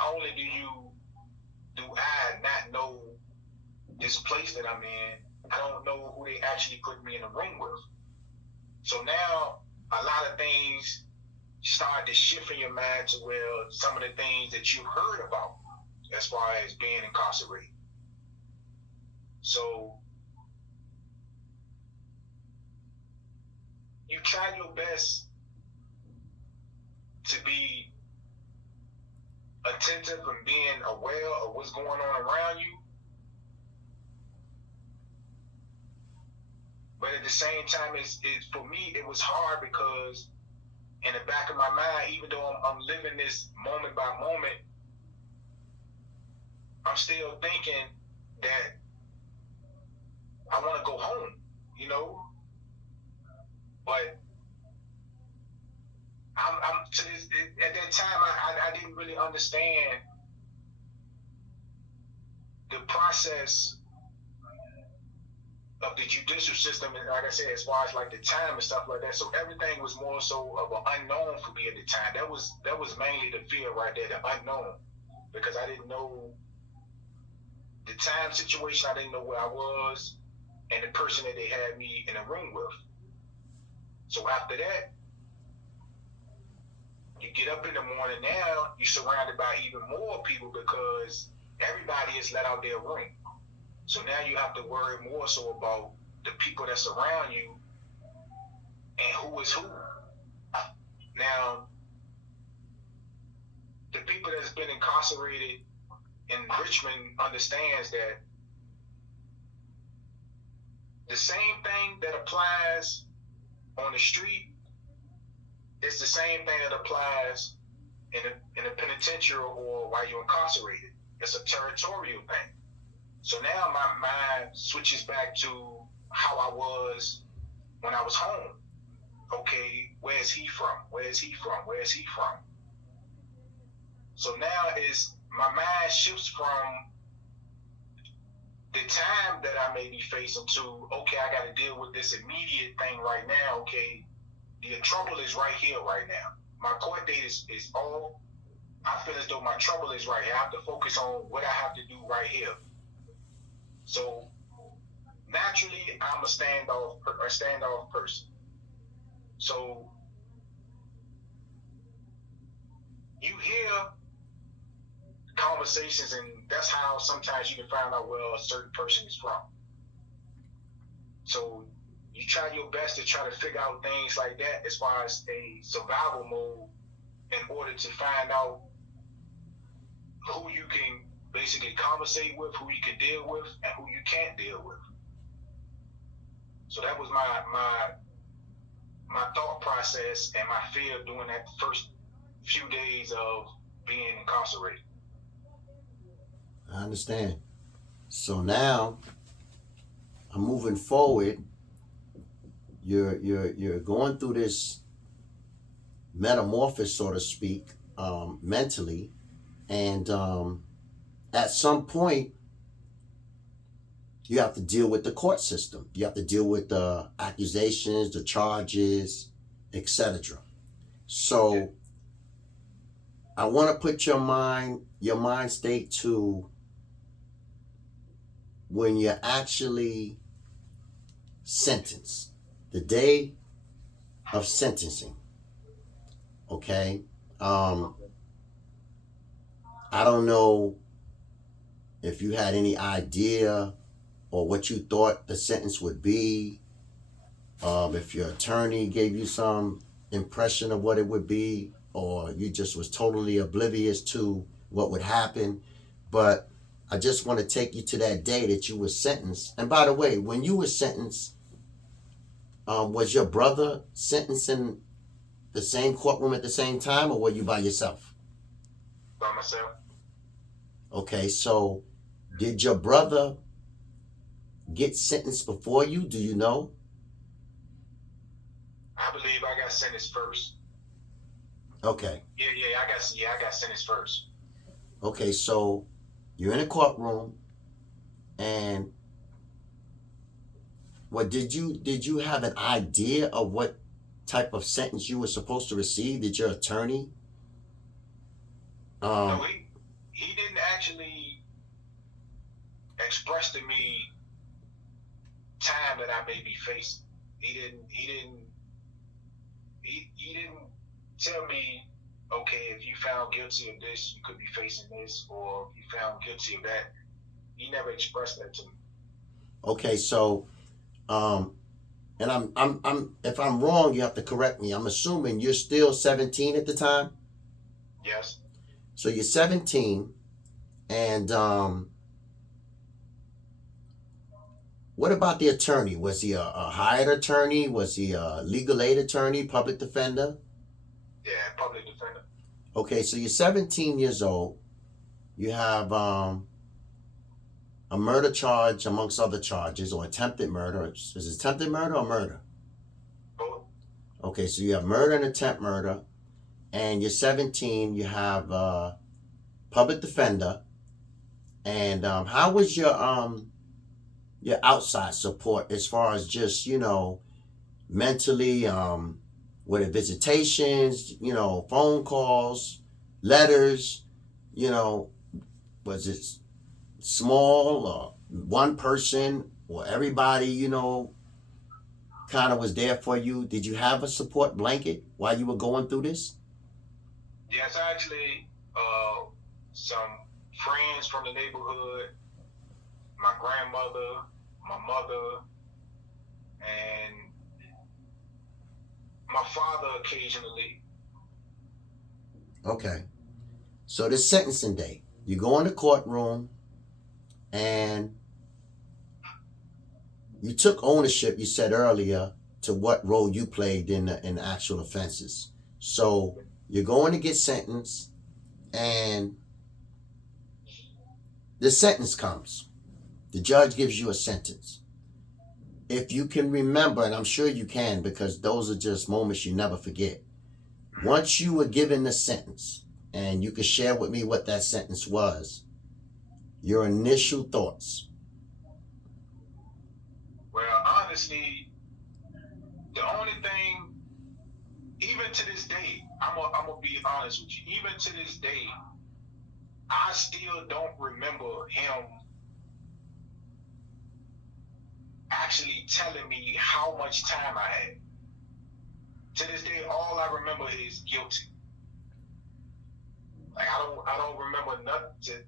only do I not know this place that I'm in, I don't know who they actually put me in a room with. So now a lot of things start to shift in your mind to where some of the things that you've heard about as far as being incarcerated. So you try your best to be attentive and being aware of what's going on around you. But at the same time, it's for me, it was hard because in the back of my mind, even though I'm living this moment by moment, I'm still thinking that I want to go home, you know? But I'm to this, at that time, I didn't really understand the process of the judicial system, and like I said, as far as like the time and stuff like that. So everything was more so of an unknown for me at the time. That was mainly the fear right there, the unknown, because I didn't know the time situation. I didn't know where I was and the person that they had me in a room with. So after that, you get up in the morning, now you're surrounded by even more people because everybody is let out their room. So now you have to worry more so about the people that's around you and who is who. Now, the people that's been incarcerated in Richmond understands that the same thing that applies on the street is the same thing that applies in a penitentiary or while you're incarcerated. It's a territorial thing. So now my mind switches back to how I was when I was home. Okay, where is he from? Where is he from? Where is he from? So now my mind shifts from the time that I may be facing to, okay, I got to deal with this immediate thing right now. Okay, the trouble is right here, right now. My court date is all. I feel as though my trouble is right here. I have to focus on what I have to do right here. So naturally, I'm a standoff person. So you hear conversations, and that's how sometimes you can find out where a certain person is from. So you try your best to try to figure out things like that as far as a survival mode in order to find out who you can basically conversate with, who you can deal with, and who you can't deal with. So that was my thought process and my fear during that first few days of being incarcerated. I understand. So now I'm moving forward. You're going through this metamorphosis, so to speak, mentally, and at some point you have to deal with the court system. You have to deal with the accusations, the charges, etc. So I want to put your mind state to when you're actually sentenced, the day of sentencing. Okay. I don't know if you had any idea or what you thought the sentence would be? If your attorney gave you some impression of what it would be, or you just was totally oblivious to what would happen. But I just want to take you to that day that you were sentenced. And by the way, when you were sentenced, was your brother sentenced in the same courtroom at the same time, or were you by yourself? By myself. Okay, so did your brother get sentenced before you? Do you know? I believe I got sentenced first. Okay. I got sentenced first. Okay, so you're in a courtroom, and what did you have an idea of what type of sentence you were supposed to receive? Did your attorney? No, he didn't actually express to me time that I may be facing. He didn't tell me, okay, if you found guilty of this, you could be facing this, or if you found guilty of that. He never expressed that to me. Okay, so and I'm if I'm wrong, you have to correct me. I'm assuming you're still 17 at the time. Yes. So you're 17, and what about the attorney? Was he a hired attorney? Was he a legal aid attorney, public defender? Yeah, public defender. Okay, so you're 17 years old. You have a murder charge amongst other charges, or attempted murder. Is it attempted murder or murder? Both. Okay, so you have murder and attempt murder, and you're 17. You have public defender, and how was your outside support as far as just mentally? Were there visitations? Phone calls, letters? Was it small, or one person, or everybody, kind of was there for you? Did you have a support blanket while you were going through this? Yes, actually, some friends from the neighborhood, my grandmother, my mother, and my father occasionally. Okay. So this sentencing day, you go in the courtroom, and you took ownership, you said earlier, to what role you played in the actual offenses. So you're going to get sentenced, and the sentence comes. The judge gives you a sentence. If you can remember, and I'm sure you can, because those are just moments you never forget. Once you were given the sentence, and you could share with me what that sentence was, your initial thoughts. Well, honestly, the only thing, even to this day, I'm gonna be honest with you. Even to this day, I still don't remember him actually telling me how much time I had. To this day, all I remember is guilty. Like I don't remember nothing.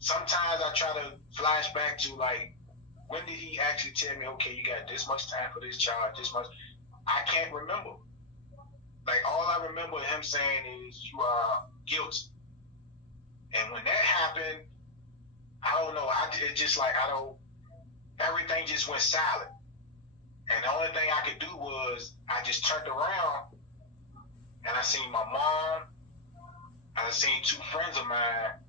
Sometimes I try to flash back to, like, when did he actually tell me, okay, you got this much time for this charge, this much? I can't remember. Like, all I remember him saying is, you are guilty. And when that happened, I don't know. It just like, everything just went silent. And the only thing I could do was, I just turned around and I seen my mom, and I seen two friends of mine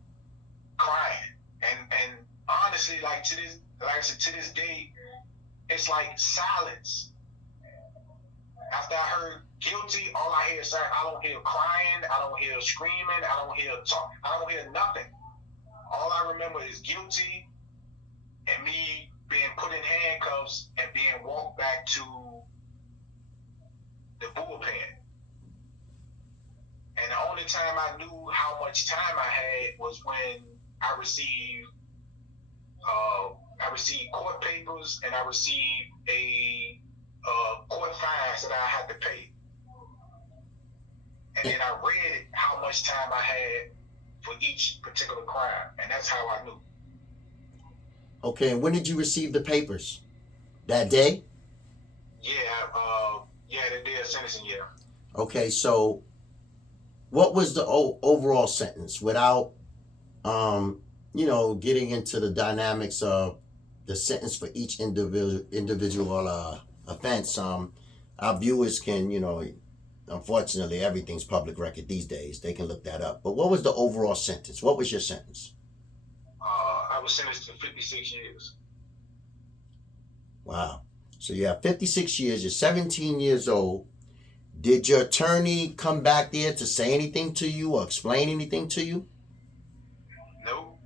crying. And honestly, like to this day, it's like silence. After I heard guilty, all I hear is silence. I don't hear crying, I don't hear screaming, I don't hear talk, I don't hear nothing. All I remember is guilty, and me being put in handcuffs and being walked back to the bullpen. And the only time I knew how much time I had was when I received court papers, and I received a court fines that I had to pay. And then I read how much time I had for each particular crime, and that's how I knew. Okay, and when did you receive the papers? That day? Yeah, the day of sentencing, yeah. Okay, so what was the overall sentence without, getting into the dynamics of the sentence for each individual offense? Our viewers can, unfortunately, everything's public record these days. They can look that up. But what was the overall sentence? What was your sentence? I was sentenced to 56 years. Wow. So you have 56 years. You're 17 years old. Did your attorney come back there to say anything to you or explain anything to you? No.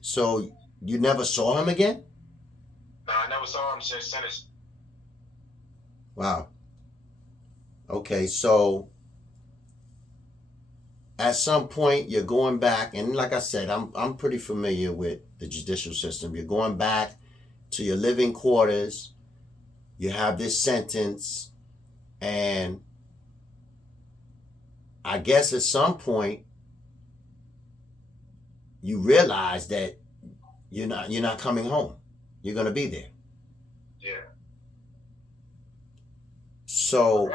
So you never saw him again? No, I never saw him since sentencing. Wow. Okay, so at some point you're going back, and like I said, I'm pretty familiar with the judicial system. You're going back to your living quarters. You have this sentence, and I guess at some point you realize that you're not coming home. You're gonna be there. Yeah. So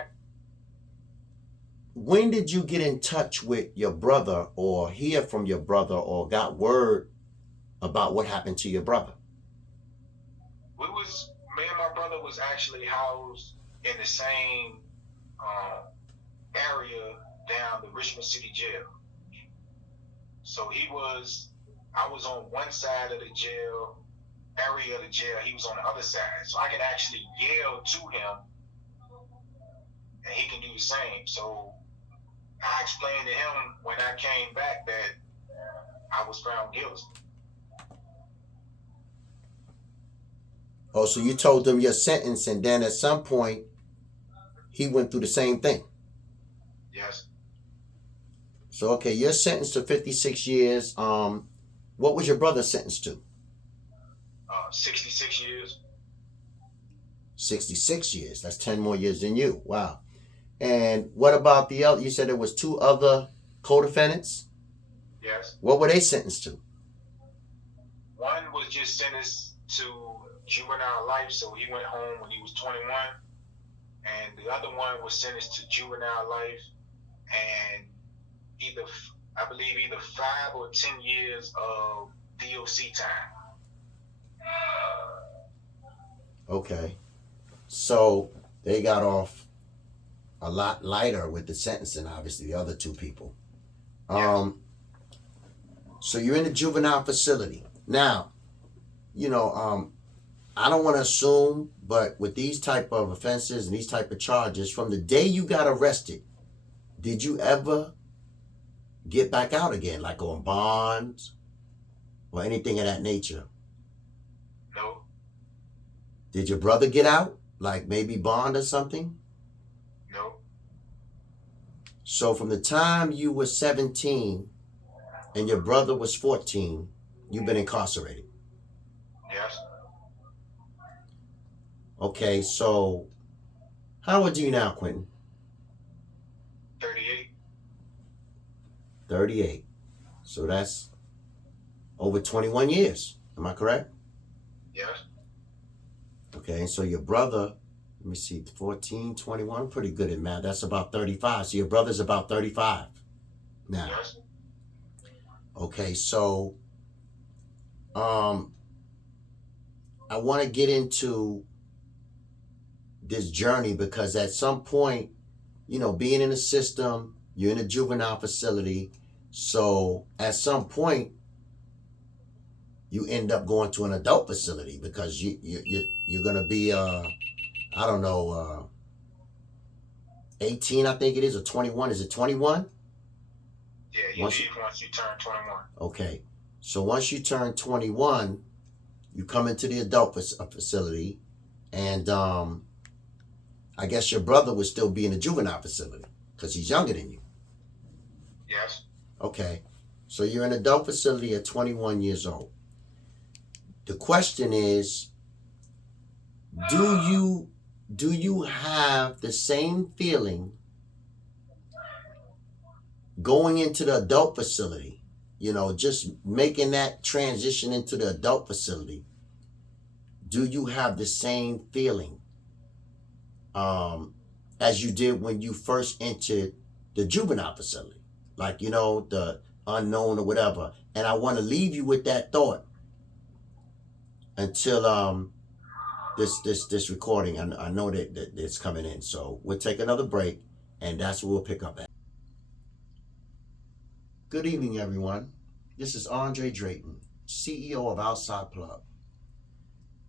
when did you get in touch with your brother or hear from your brother or got word about what happened to your brother? Me and my brother was actually housed in the same area down the Richmond City Jail. So I was on one side of the jail, area of the jail, he was on the other side. So I could actually yell to him and he can do the same. So I explained to him when I came back that I was found guilty. Oh, so you told him your sentence, and then at some point he went through the same thing. Yes. So okay, you're sentenced to 56 years. What was your brother sentenced to? 66 years. 66 years. That's 10 more years than you. Wow. And what about the other? You said there was 2 other co-defendants? Yes. What were they sentenced to? One was just sentenced to juvenile life, so he went home when he was 21. And the other one was sentenced to juvenile life and either 5 or 10 years of DOC time. Okay. So they got off a lot lighter with the sentencing, obviously, the other 2 people. So you're in the juvenile facility. Now, I don't want to assume, but with these type of offenses and these type of charges, from the day you got arrested, did you ever get back out again, like on bonds or anything of that nature? No. Did your brother get out, like maybe bond or something? No. So from the time you were 17 and your brother was 14, you've been incarcerated. Yes. Okay, so how old are you now, Quinton? 38. 38. So that's over 21 years. Am I correct? Yes. Okay, and so your brother, let me see, 14, 21, pretty good at math. That's about 35. So your brother's about 35 now. Yes. Okay, so I want to get into this journey because at some point, being in the system, you're in a juvenile facility. So at some point, you end up going to an adult facility because you're going to be, 18, I think it is, or 21. Is it 21? Yeah, you leave once you turn 21. Okay. So once you turn 21, you come into the adult facility, and I guess your brother would still be in the juvenile facility because he's younger than you. Yes. Okay. So you're in an adult facility at 21 years old. The question is, do you have the same feeling going into the adult facility just making that transition into the adult facility, do you have the same feeling as you did when you first entered the juvenile facility? Like, the unknown or whatever. And I want to leave you with that thought until this recording. I know that it's coming in. So we'll take another break, and that's where we'll pick up at. Good evening, everyone. This is Andre Drayton, CEO of Outside Plug.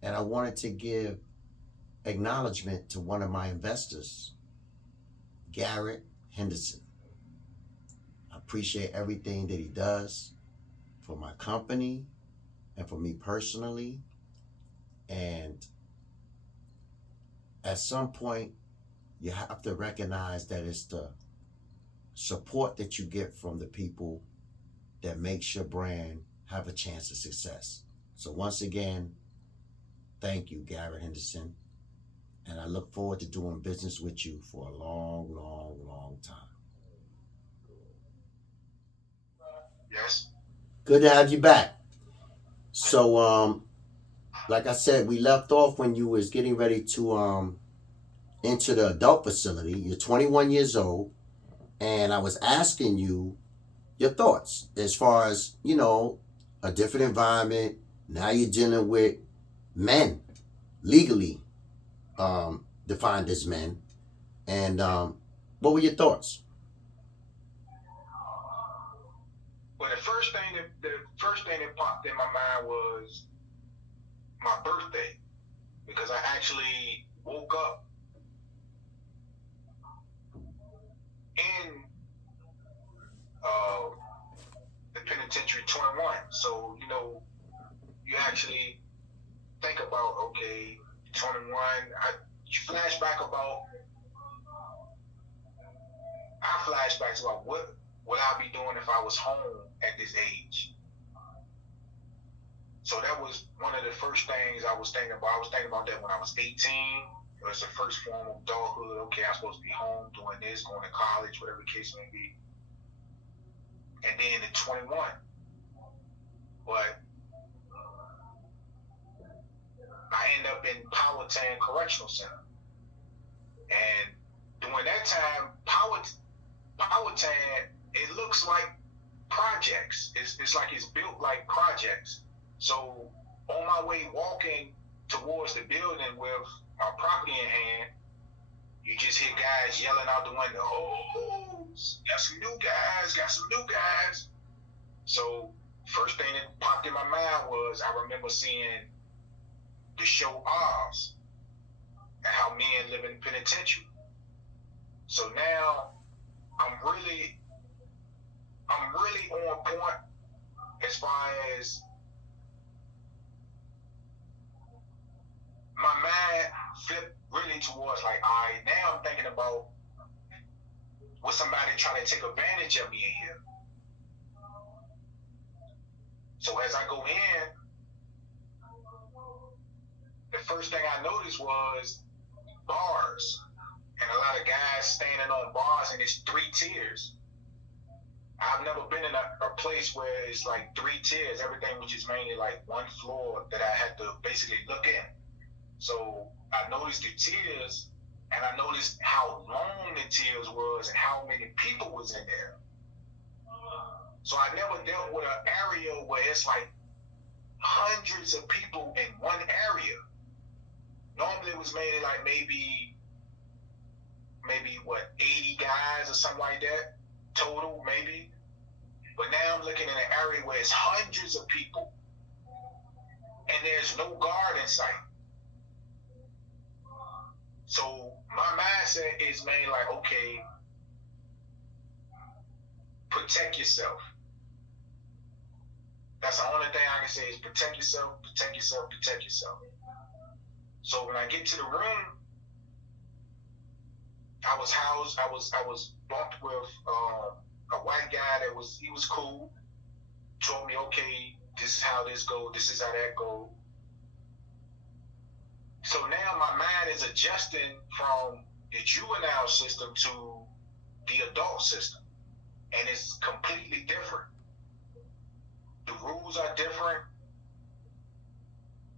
And I wanted to give acknowledgement to one of my investors, Garrett Henderson. I appreciate everything that he does for my company and for me personally. And at some point, you have to recognize that it's the support that you get from the people that makes your brand have a chance of success. So once again, thank you, Garrett Henderson. And I look forward to doing business with you for a long, long, long time. Yes. Good to have you back. So, like I said, we left off when you was getting ready to enter the adult facility. You're 21 years old, and I was asking you your thoughts as far as, a different environment. Now you're dealing with men, legally defined as men. And what were your thoughts? Well, the first thing that popped in my mind was my birthday, because I actually woke up in the penitentiary 21. So, you actually think about, okay, 21, you flashback about what would I be doing if I was home at this age. So that was one of the first things I was thinking about. I was thinking about that when I was 18. It was the first form of adulthood. Okay, I'm supposed to be home doing this, going to college, whatever the case may be. And then at 21. But I ended up in Powhatan Correctional Center. And during that time, Powhatan, it looks like projects. It's like it's built like projects. So on my way walking towards the building with my property in hand, you just hear guys yelling out the window, "Oh, got some new guys. So first thing that popped in my mind was I remember seeing the show Oz and how men live in penitentiary. So now I'm really on point as far as my mind flipped really towards like, all right, now I'm thinking about was somebody trying to take advantage of me in here. So as I go in, the first thing I noticed was bars. And a lot of guys standing on bars, and it's 3 tiers. I've never been in a place where it's like 3 tiers. Everything was just mainly like one floor that I had to basically look in. So I noticed the tiers, and I noticed how long the tiers was and how many people was in there. So I never dealt with an area where it's like hundreds of people in one area. Normally it was mainly like maybe 80 guys or something like that total, maybe. But now I'm looking in an area where it's hundreds of people and there's no guard in sight. So my mindset is mainly like, okay, protect yourself. That's the only thing I can say is protect yourself, protect yourself, protect yourself. So when I get to the room, I was housed. I was bumped with a white guy he was cool. Told me, okay, this is how this go. This is how that go. So now my mind is adjusting from the juvenile system to the adult system, and it's completely different. rules are different.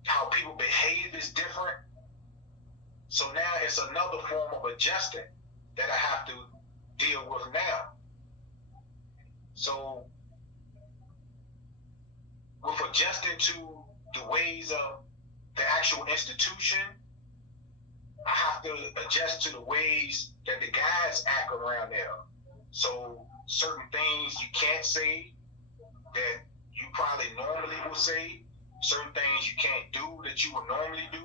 How people behave is different. So now it's another form of adjusting that I have to deal with now. So with adjusting to the ways of the actual institution, I have to adjust to the ways that the guys act around there. So certain things you can't say that you probably normally would say, certain things you can't do that you would normally do.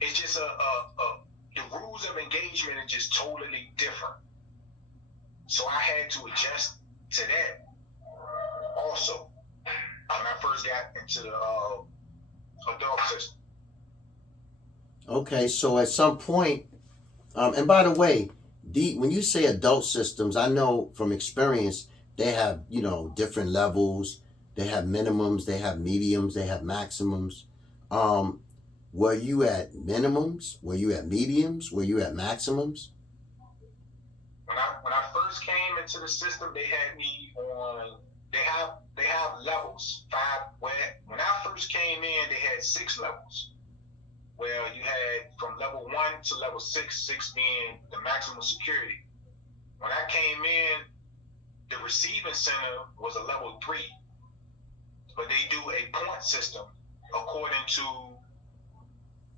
It's just the rules of engagement are just totally different. So I had to adjust to that also when I first got into the adult system. Okay, so at some point, and by the way, when you say adult systems, I know from experience they have, you know, different levels. They have minimums, they have mediums, they have maximums. Were you at minimums? Were you at mediums? Were you at maximums? When I first came into the system, they had me on. They have levels. When I first came in, they had 6 levels. Where you had from level 1 to level 6, 6 being the maximum security. When I came in, the receiving center was a level 3, but they do a point system according to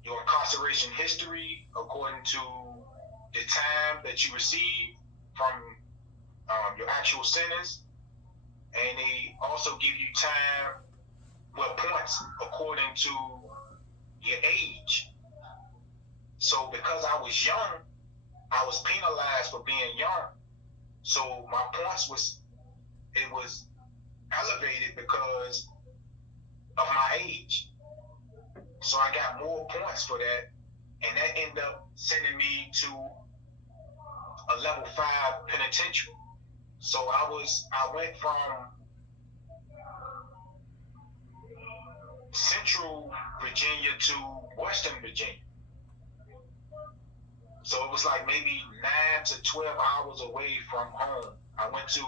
your incarceration history, according to the time that you receive from your actual sentence, and they also give you time, points according to your age. So because I was young, I was penalized for being young. So my points was elevated because of my age. So I got more points for that, and that ended up sending me to a level 5 penitentiary. So I went from Central Virginia to Western Virginia. So it was like maybe 9 to 12 hours away from home. I went to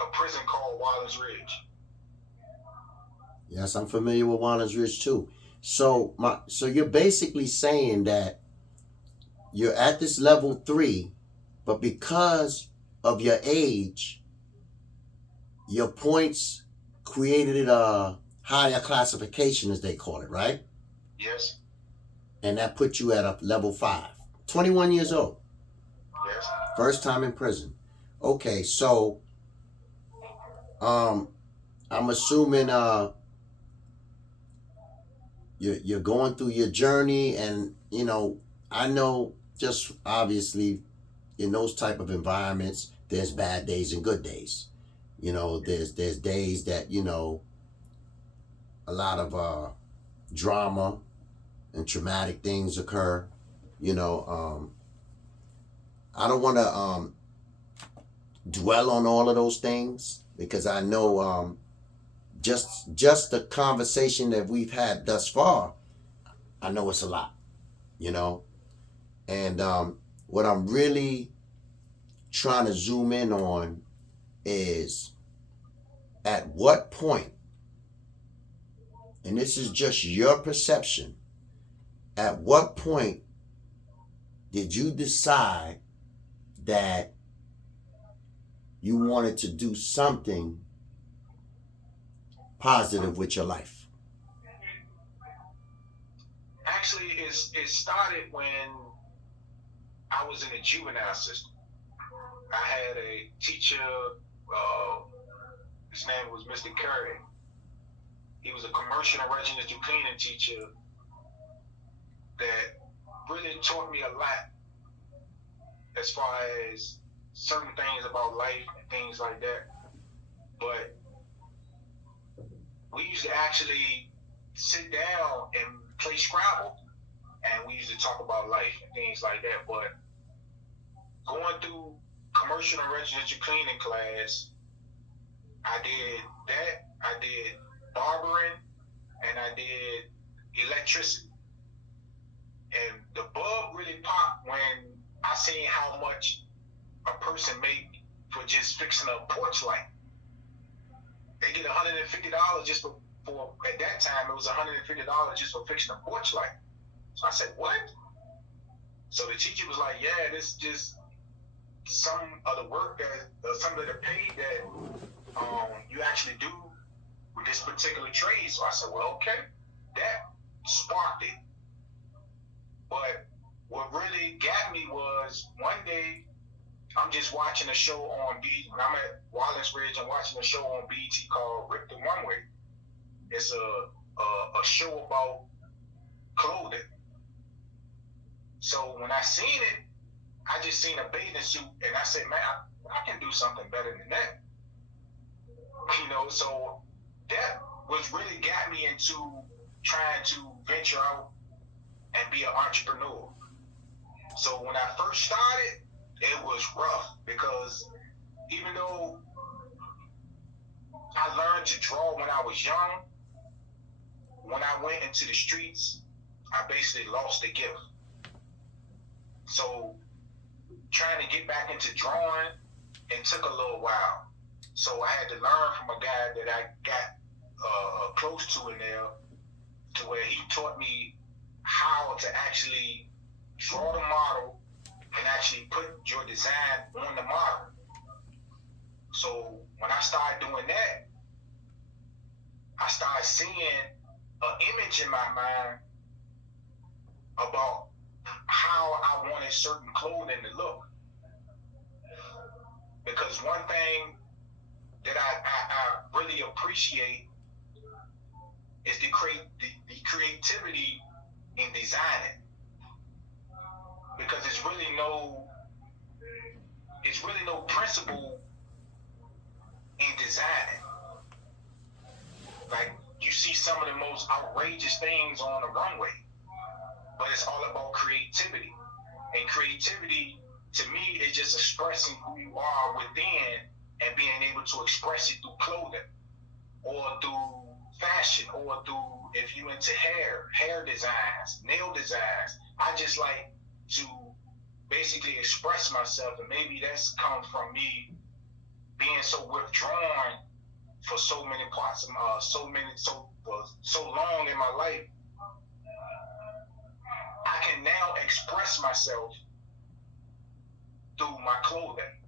a prison called Wallen's Ridge. Yes, I'm familiar with Wallen's Ridge too. So you're basically saying that you're at this level 3, but because of your age, your points created a higher classification, as they call it, right? Yes. And that put you at a level 5. 21 years old. Yes. First time in prison. Okay, so I'm assuming you're going through your journey, and you know, I know just obviously in those type of environments there's bad days and good days. You know, there's days that, you know, a lot of drama and traumatic things occur. You know, I don't want to dwell on all of those things because I know just the conversation that we've had thus far, I know it's a lot, you know. And what I'm really trying to zoom in on is at what point, and this is just your perception, at what point did you decide that you wanted to do something positive with your life? Actually, it started when I was in the juvenile system. I had a teacher, his name was Mr. Cary. He was a commercial and residential cleaning teacher that really taught me a lot as far as certain things about life and things like that. But we used to actually sit down and play Scrabble, and we used to talk about life and things like that. But going through commercial and residential cleaning class, I did that. I did barbering, and I did electricity. And the bulb really popped when I seen how much a person made for just fixing a porch light. They get $150 just for at that time it was $150 just for fixing a porch light. So I said, what? So the teacher was like, yeah, this just some of the work that some of the pay that you actually do with this particular trade. So I said, well, okay, that sparked it. But what really got me was one day I'm just watching a show on when I'm at Wallace Ridge and watching a show on BET called Rip the Runway. It's a show about clothing. So when I seen it, I just seen a bathing suit and I said, man, I can do something better than that. You know, so that was really got me into trying to venture out and be an entrepreneur. So when I first started, it was rough because even though I learned to draw when I was young, when I went into the streets, I basically lost the gift. So trying to get back into drawing, it took a little while. So I had to learn from a guy that I got close to in there, to where he taught me how to actually draw the model and actually put your design on the model. So when I started doing that, I started seeing an image in my mind about how I wanted certain clothing to look. Because one thing that I really appreciate is the creativity in designing. Because it's really no principle in designing. Like, you see some of the most outrageous things on the runway, but it's all about creativity. And creativity, to me, is just expressing who you are within and being able to express it through clothing or through fashion or through, if you into hair designs, nail designs. I just like to basically express myself, and maybe that's come from me being so withdrawn for so many parts of so long in my life. I can now express myself through my clothing.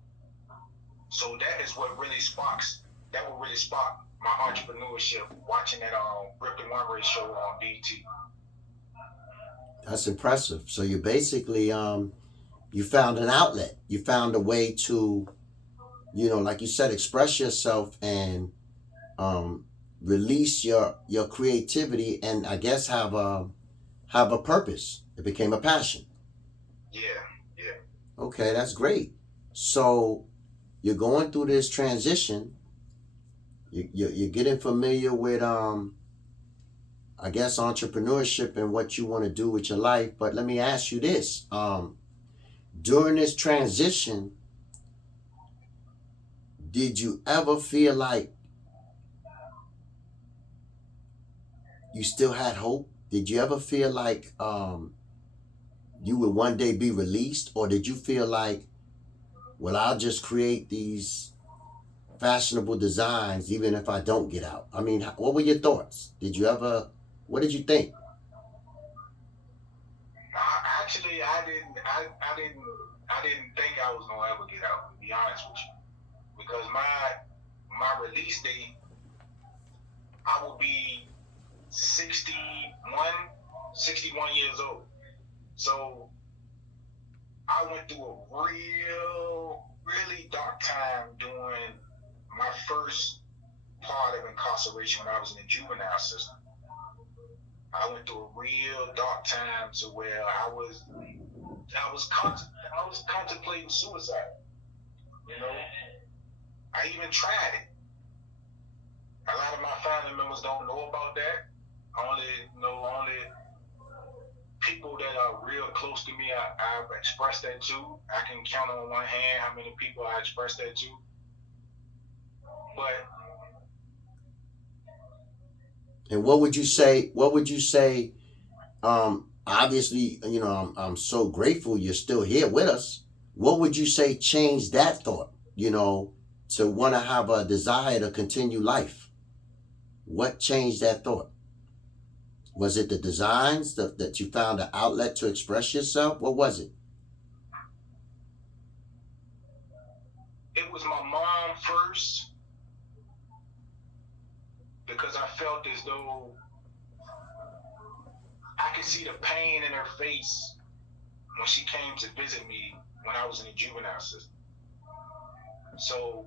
So that is what really sparks. That will really spark my entrepreneurship. Watching that Rip the Runway show on BT. That's impressive. So you basically you found an outlet. You found a way to, you know, like you said, express yourself and release your creativity, and I guess have a purpose. It became a passion. Yeah. Okay, that's great. So you're going through this transition. You're getting familiar with I guess entrepreneurship and what you want to do with your life. But let me ask you this: during this transition, did you ever feel like you still had hope? Did you ever feel like you would one day be released, or did you feel like, well, I'll just create these fashionable designs even if I don't get out? I mean, what were your thoughts? What did you think? Actually, I didn't think I was gonna ever get out, to be honest with you, because my release date, I will be 61 years old. So I went through a really dark time during my first part of incarceration when I was in the juvenile system. I went through a real dark time to where I was contemplating suicide. You know, I even tried it. A lot of my family members don't know about that. Only people that are real close to me, I've expressed that to. I can count on one hand how many people I expressed that to. But. And what would you say? Obviously, I'm so grateful you're still here with us. What would you say changed that thought? you know, to want to have a desire to continue life? What changed that thought? Was it the designs that you found an outlet to express yourself? What was it? It was my mom first, because I felt as though I could see the pain in her face when she came to visit me when I was in the juvenile system. So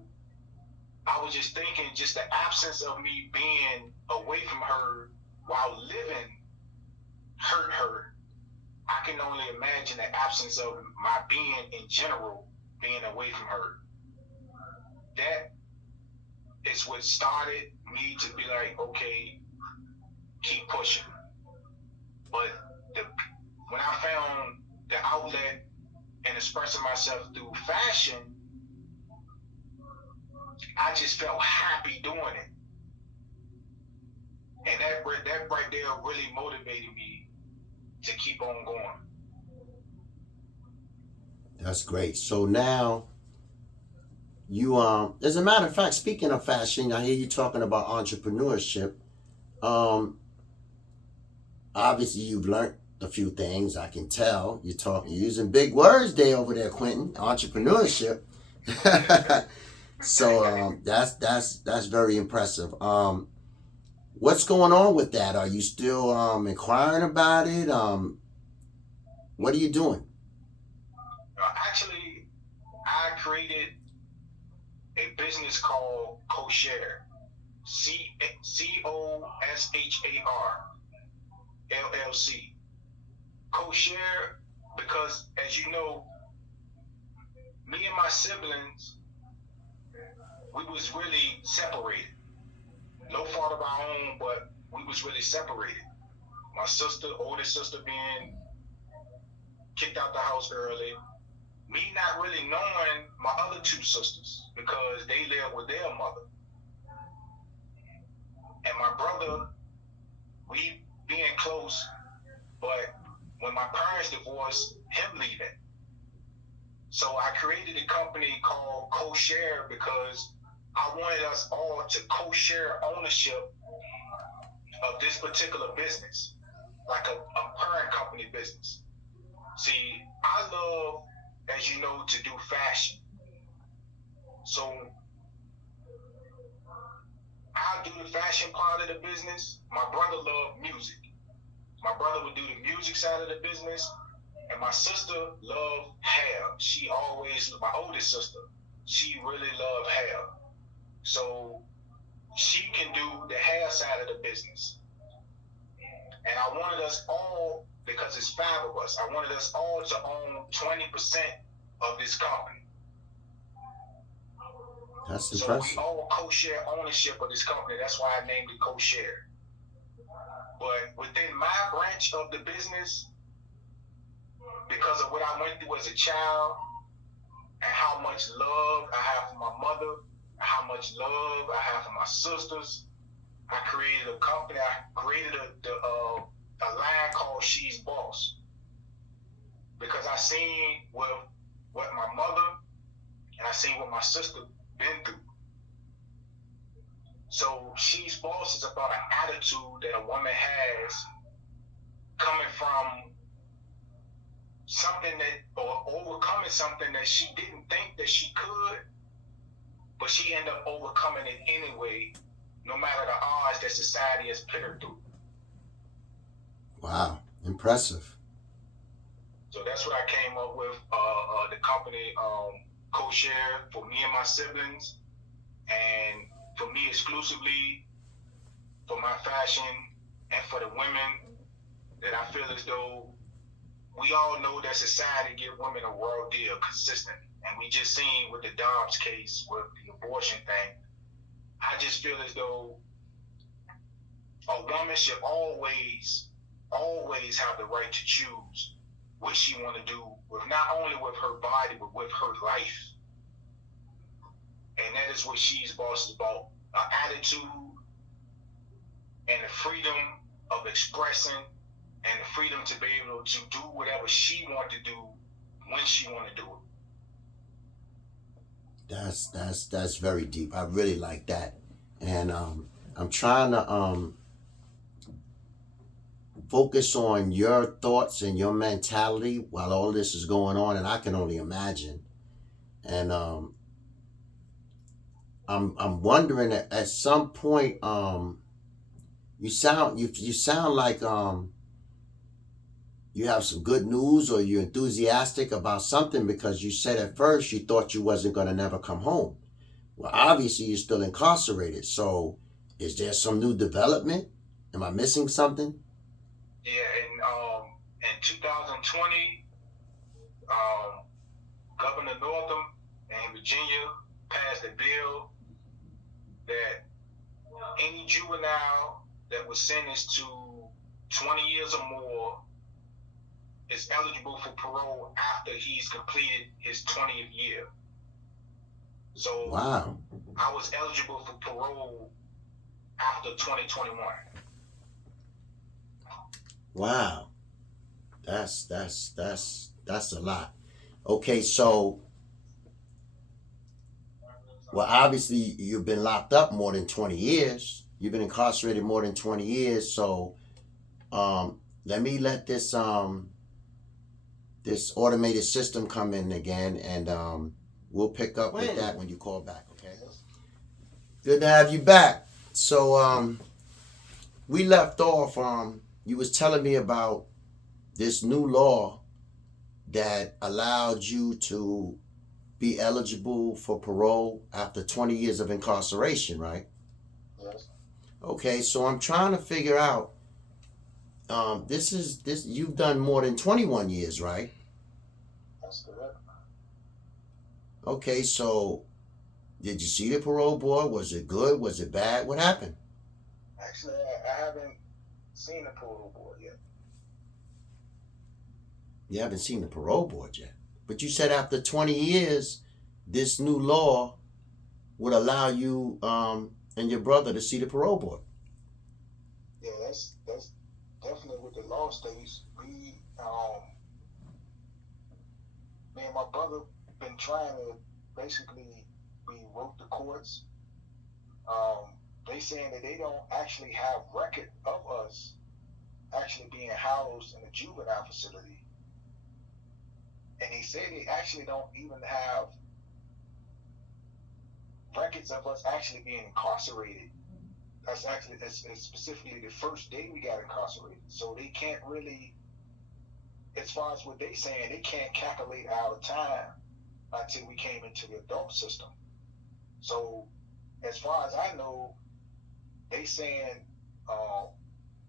I was just thinking, just the absence of me being away from her while living hurt her. I can only imagine the absence of my being in general being away from her. That is what started me to be like, okay, keep pushing. But when I found the outlet and expressing myself through fashion, I just felt happy doing it. And that right there really motivated me to keep on going. That's great. So now you as a matter of fact, speaking of fashion, I hear you talking about entrepreneurship. Obviously you've learned a few things. I can tell you're using big words there over there, Quinton. Entrepreneurship. So that's very impressive. What's going on with that? Are you still inquiring about it? What are you doing? Actually, I created a business called CoShare, COSHAR LLC. CoShare, because as you know, me and my siblings, we was really separated. No fault of our own, but we was really separated. My sister, oldest sister, being kicked out the house early. Me not really knowing my other two sisters because they live with their mother. And my brother, we being close, but when my parents divorced, him leaving. So I created a company called CoShare because I wanted us all to co-share ownership of this particular business, like a parent company business. See, I love, as you know, to do fashion. So I'll do the fashion part of the business. My brother loved music. My brother would do the music side of the business. And my sister loved hair. She always, my oldest sister, she really loved hair. So she can do the hair side of the business. And I wanted us all, because it's 5 of us, I wanted us all to own 20% of this company. That's impressive. So we all co-share ownership of this company. That's why I named it CoShare. But within my branch of the business, because of what I went through as a child and how much love I have for my mother, and how much love I have for my sisters, I created a company. I created a line called She's Boss, because I seen what my mother and I seen what my sister been through. So She's Boss is about an attitude that a woman has coming from something that, or overcoming something that she didn't think that she could, but she ended up overcoming it anyway, no matter the odds that society has put her through. Wow, impressive. So that's what I came up with, the company CoShare for me and my siblings, and for me exclusively, for my fashion, and for the women that I feel as though we all know that society give women a raw deal consistent. And we just seen with the Dobbs case, with the abortion thing, I just feel as though a woman should always have the right to choose what she want to do with, not only with her body, but with her life. And that is what She's Boss is about, an attitude and the freedom of expressing and the freedom to be able to do whatever she want to do when she want to do it. That's very deep. I really like that, and I'm trying to focus on your thoughts and your mentality while all this is going on, and I can only imagine. And I'm wondering at some point, you sound like you have some good news or you're enthusiastic about something, because you said at first you thought you wasn't gonna never come home. Well, obviously you're still incarcerated. So, is there some new development? Am I missing something? Yeah, in 2020, Governor Northam in Virginia passed a bill that any juvenile that was sentenced to 20 years or more is eligible for parole after he's completed his 20th year. So Wow. I was eligible for parole after 2021. Wow. That's a lot. Okay, so well, obviously you've been locked up more than 20 years. You've been incarcerated more than 20 years. So let this automated system come in again, and we'll pick up with that when you call back, okay? Good to have you back. So we left off, you was telling me about this new law that allowed you to be eligible for parole after 20 years of incarceration, right? Yes. Okay, so I'm trying to figure out, this you've done more than 21 years, right? That's correct. Okay, so did you see the parole board? Was it good? Was it bad? What happened? Actually, I haven't seen the parole board yet. You haven't seen the parole board yet. But you said after 20 years, this new law would allow you and your brother to see the parole board. Yeah, that's definitely what the law states. Me and my brother been trying to basically, we wrote the courts. They saying that they don't actually have record of us actually being housed in a juvenile facility. And they say they actually don't even have records of us actually being incarcerated. That's specifically the first day we got incarcerated. So they can't really, as far as what they saying, they can't calculate our time until we came into the adult system. So as far as I know, they saying,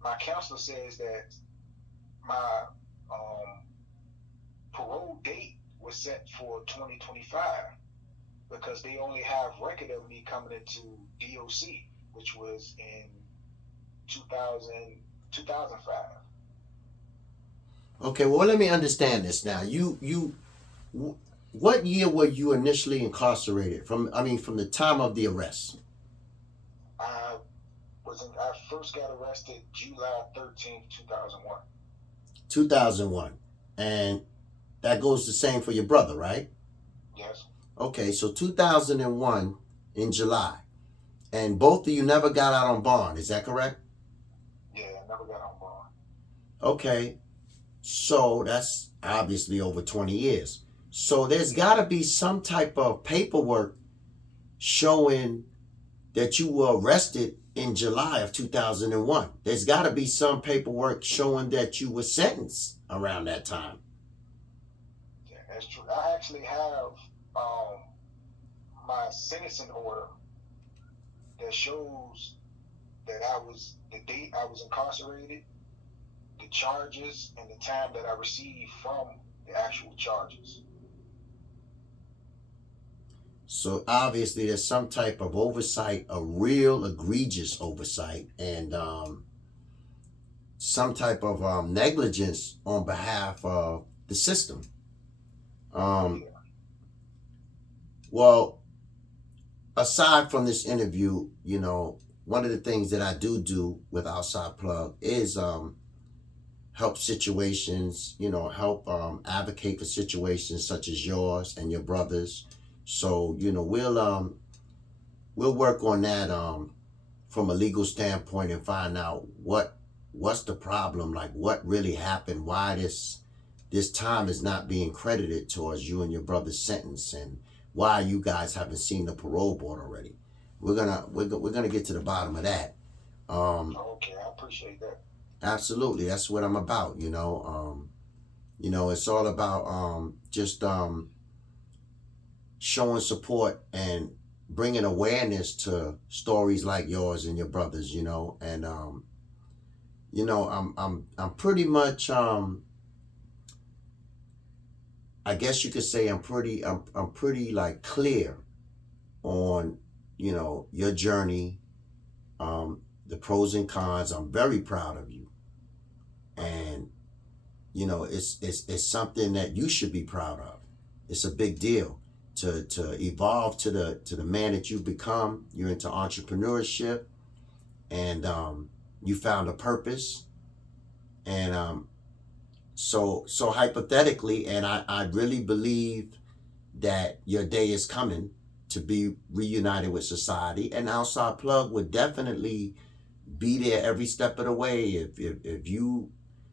my counselor says that my parole date was set for 2025 because they only have record of me coming into DOC, which was in 2005. Okay, well, let me understand this now. What year were you initially incarcerated? From the time of the arrest? I first got arrested July 13th, 2001. 2001. And that goes the same for your brother, right? Yes. Okay, so 2001 in July. And both of you never got out on bond, is that correct? Yeah, I never got on bond. Okay, so that's obviously over 20 years. So there's got to be some type of paperwork showing that you were arrested in July of 2001. There's got to be some paperwork showing that you were sentenced around that time. Yeah, that's true. I actually have my sentencing order that shows that the date I was incarcerated, the charges, and the time that I received from the actual charges. So obviously there's some type of oversight, a real egregious oversight, and some type of negligence on behalf of the system. Well, aside from this interview, one of the things that I do with Outside Plug is help situations, help advocate for situations such as yours and your brothers. So, we'll work on that from a legal standpoint and find out what's the problem, like what really happened, why this time is not being credited towards you and your brother's sentence, and why you guys haven't seen the parole board already. We're gonna get to the bottom of that. Okay, I appreciate that. Absolutely, that's what I'm about. It's all about just showing support and bringing awareness to stories like yours and your brothers. And I'm pretty much I guess you could say I'm pretty like clear on your journey, the pros and cons. I'm very proud of you, and it's something that you should be proud of. It's a big deal to evolve to the man that you've become. You're into entrepreneurship, and you found a purpose, and so hypothetically, and I really believe that your day is coming to be reunited with society, and Outside Plug would definitely be there every step of the way. If you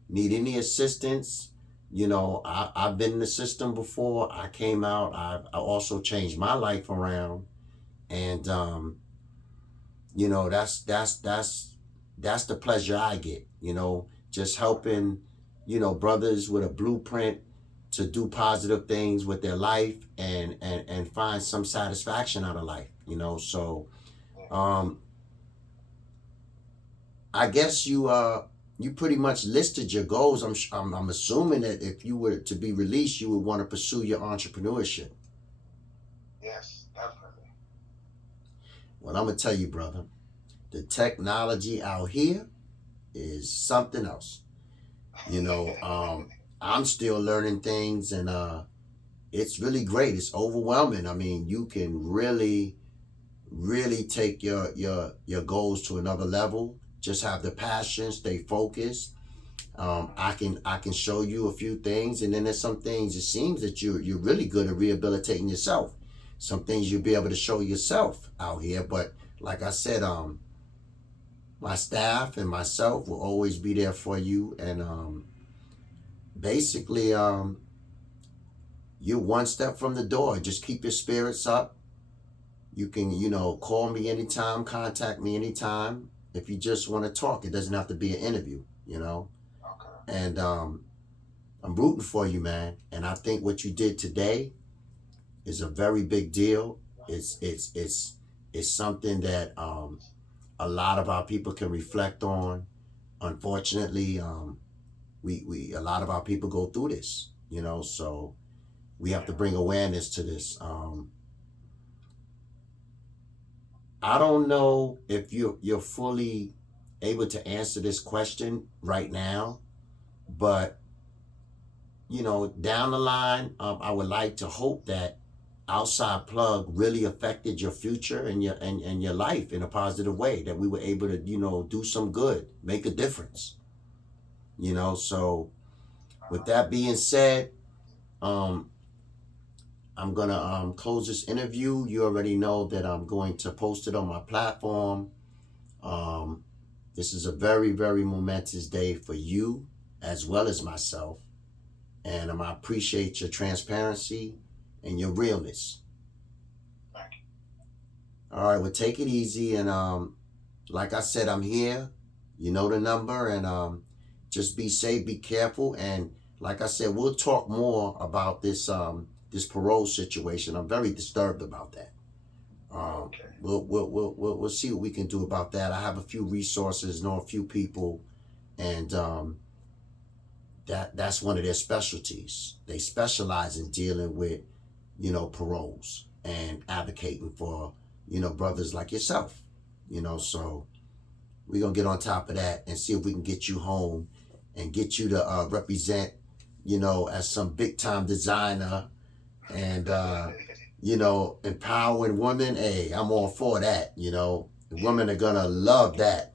need any assistance, I've been in the system before. I came out. I also changed my life around, and that's the pleasure I get. Just helping brothers with a blueprint to do positive things with their life and find some satisfaction out of life. So I guess you pretty much listed your goals. I'm assuming that if you were to be released, you would want to pursue your entrepreneurship. Yes, definitely. Well, I'm gonna tell you, brother, the technology out here is something else. I'm still learning things, and it's really great. It's overwhelming. I mean, you can really take your goals to another level. Just have the passion, stay focused. I can show you a few things, and then there's some things it seems that you're really good at rehabilitating yourself. Some things you'll be able to show yourself out here. But like I said, my staff and myself will always be there for you, and basically you're one step from the door. Just keep your spirits up. You can call me anytime, contact me anytime. If you just want to talk, it doesn't have to be an interview, Okay. And I'm rooting for you, man. And I think what you did today is a very big deal. It's something that a lot of our people can reflect on. Unfortunately, we a lot of our people go through this, so we have to bring awareness to this. I don't know if you're fully able to answer this question right now, but down the line, I would like to hope that Outside Plug really affected your future and your life in a positive way. That we were able to do some good, make a difference. So with that being said, I'm gonna close this interview. You already know that I'm going to post it on my platform. This is a very, very momentous day for you as well as myself. And I appreciate your transparency and your realness. Thank you. All right, well, take it easy. And like I said, I'm here. You know the number. And just be safe, be careful. And like I said, we'll talk more about this parole situation. I'm very disturbed about that. Okay. We'll see what we can do about that. I have a few resources, know a few people, and that's one of their specialties. They specialize in dealing with paroles and advocating for brothers like yourself. So we're gonna get on top of that and see if we can get you home and get you to represent as some big time designer and empowering women. Hey, I'm all for that. The women are gonna love that,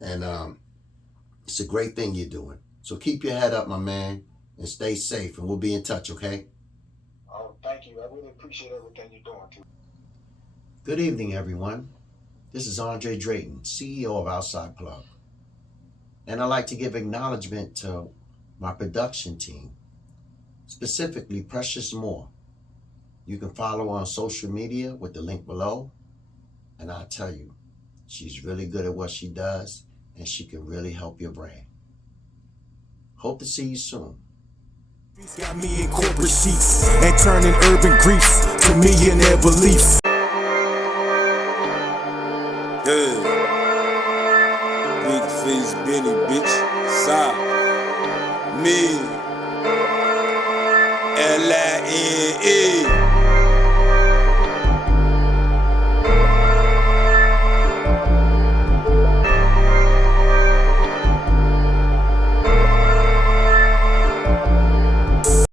and it's a great thing you're doing. So keep your head up, my man, and stay safe, and we'll be in touch, okay? Oh, thank you. you. I really appreciate everything you're doing, too. Good evening, everyone. This is Andre Drayton, CEO of Outside Plug. And I'd like to give acknowledgement to my production team, specifically Precious Moore. You can follow her on social media with the link below. And I'll tell you, she's really good at what she does, and she can really help your brand. Hope to see you soon. Got me in corporate seats and turning urban griefs to millionaire beliefs. Yeah. Big face Benny, bitch. Side. Me. L-I-N-E.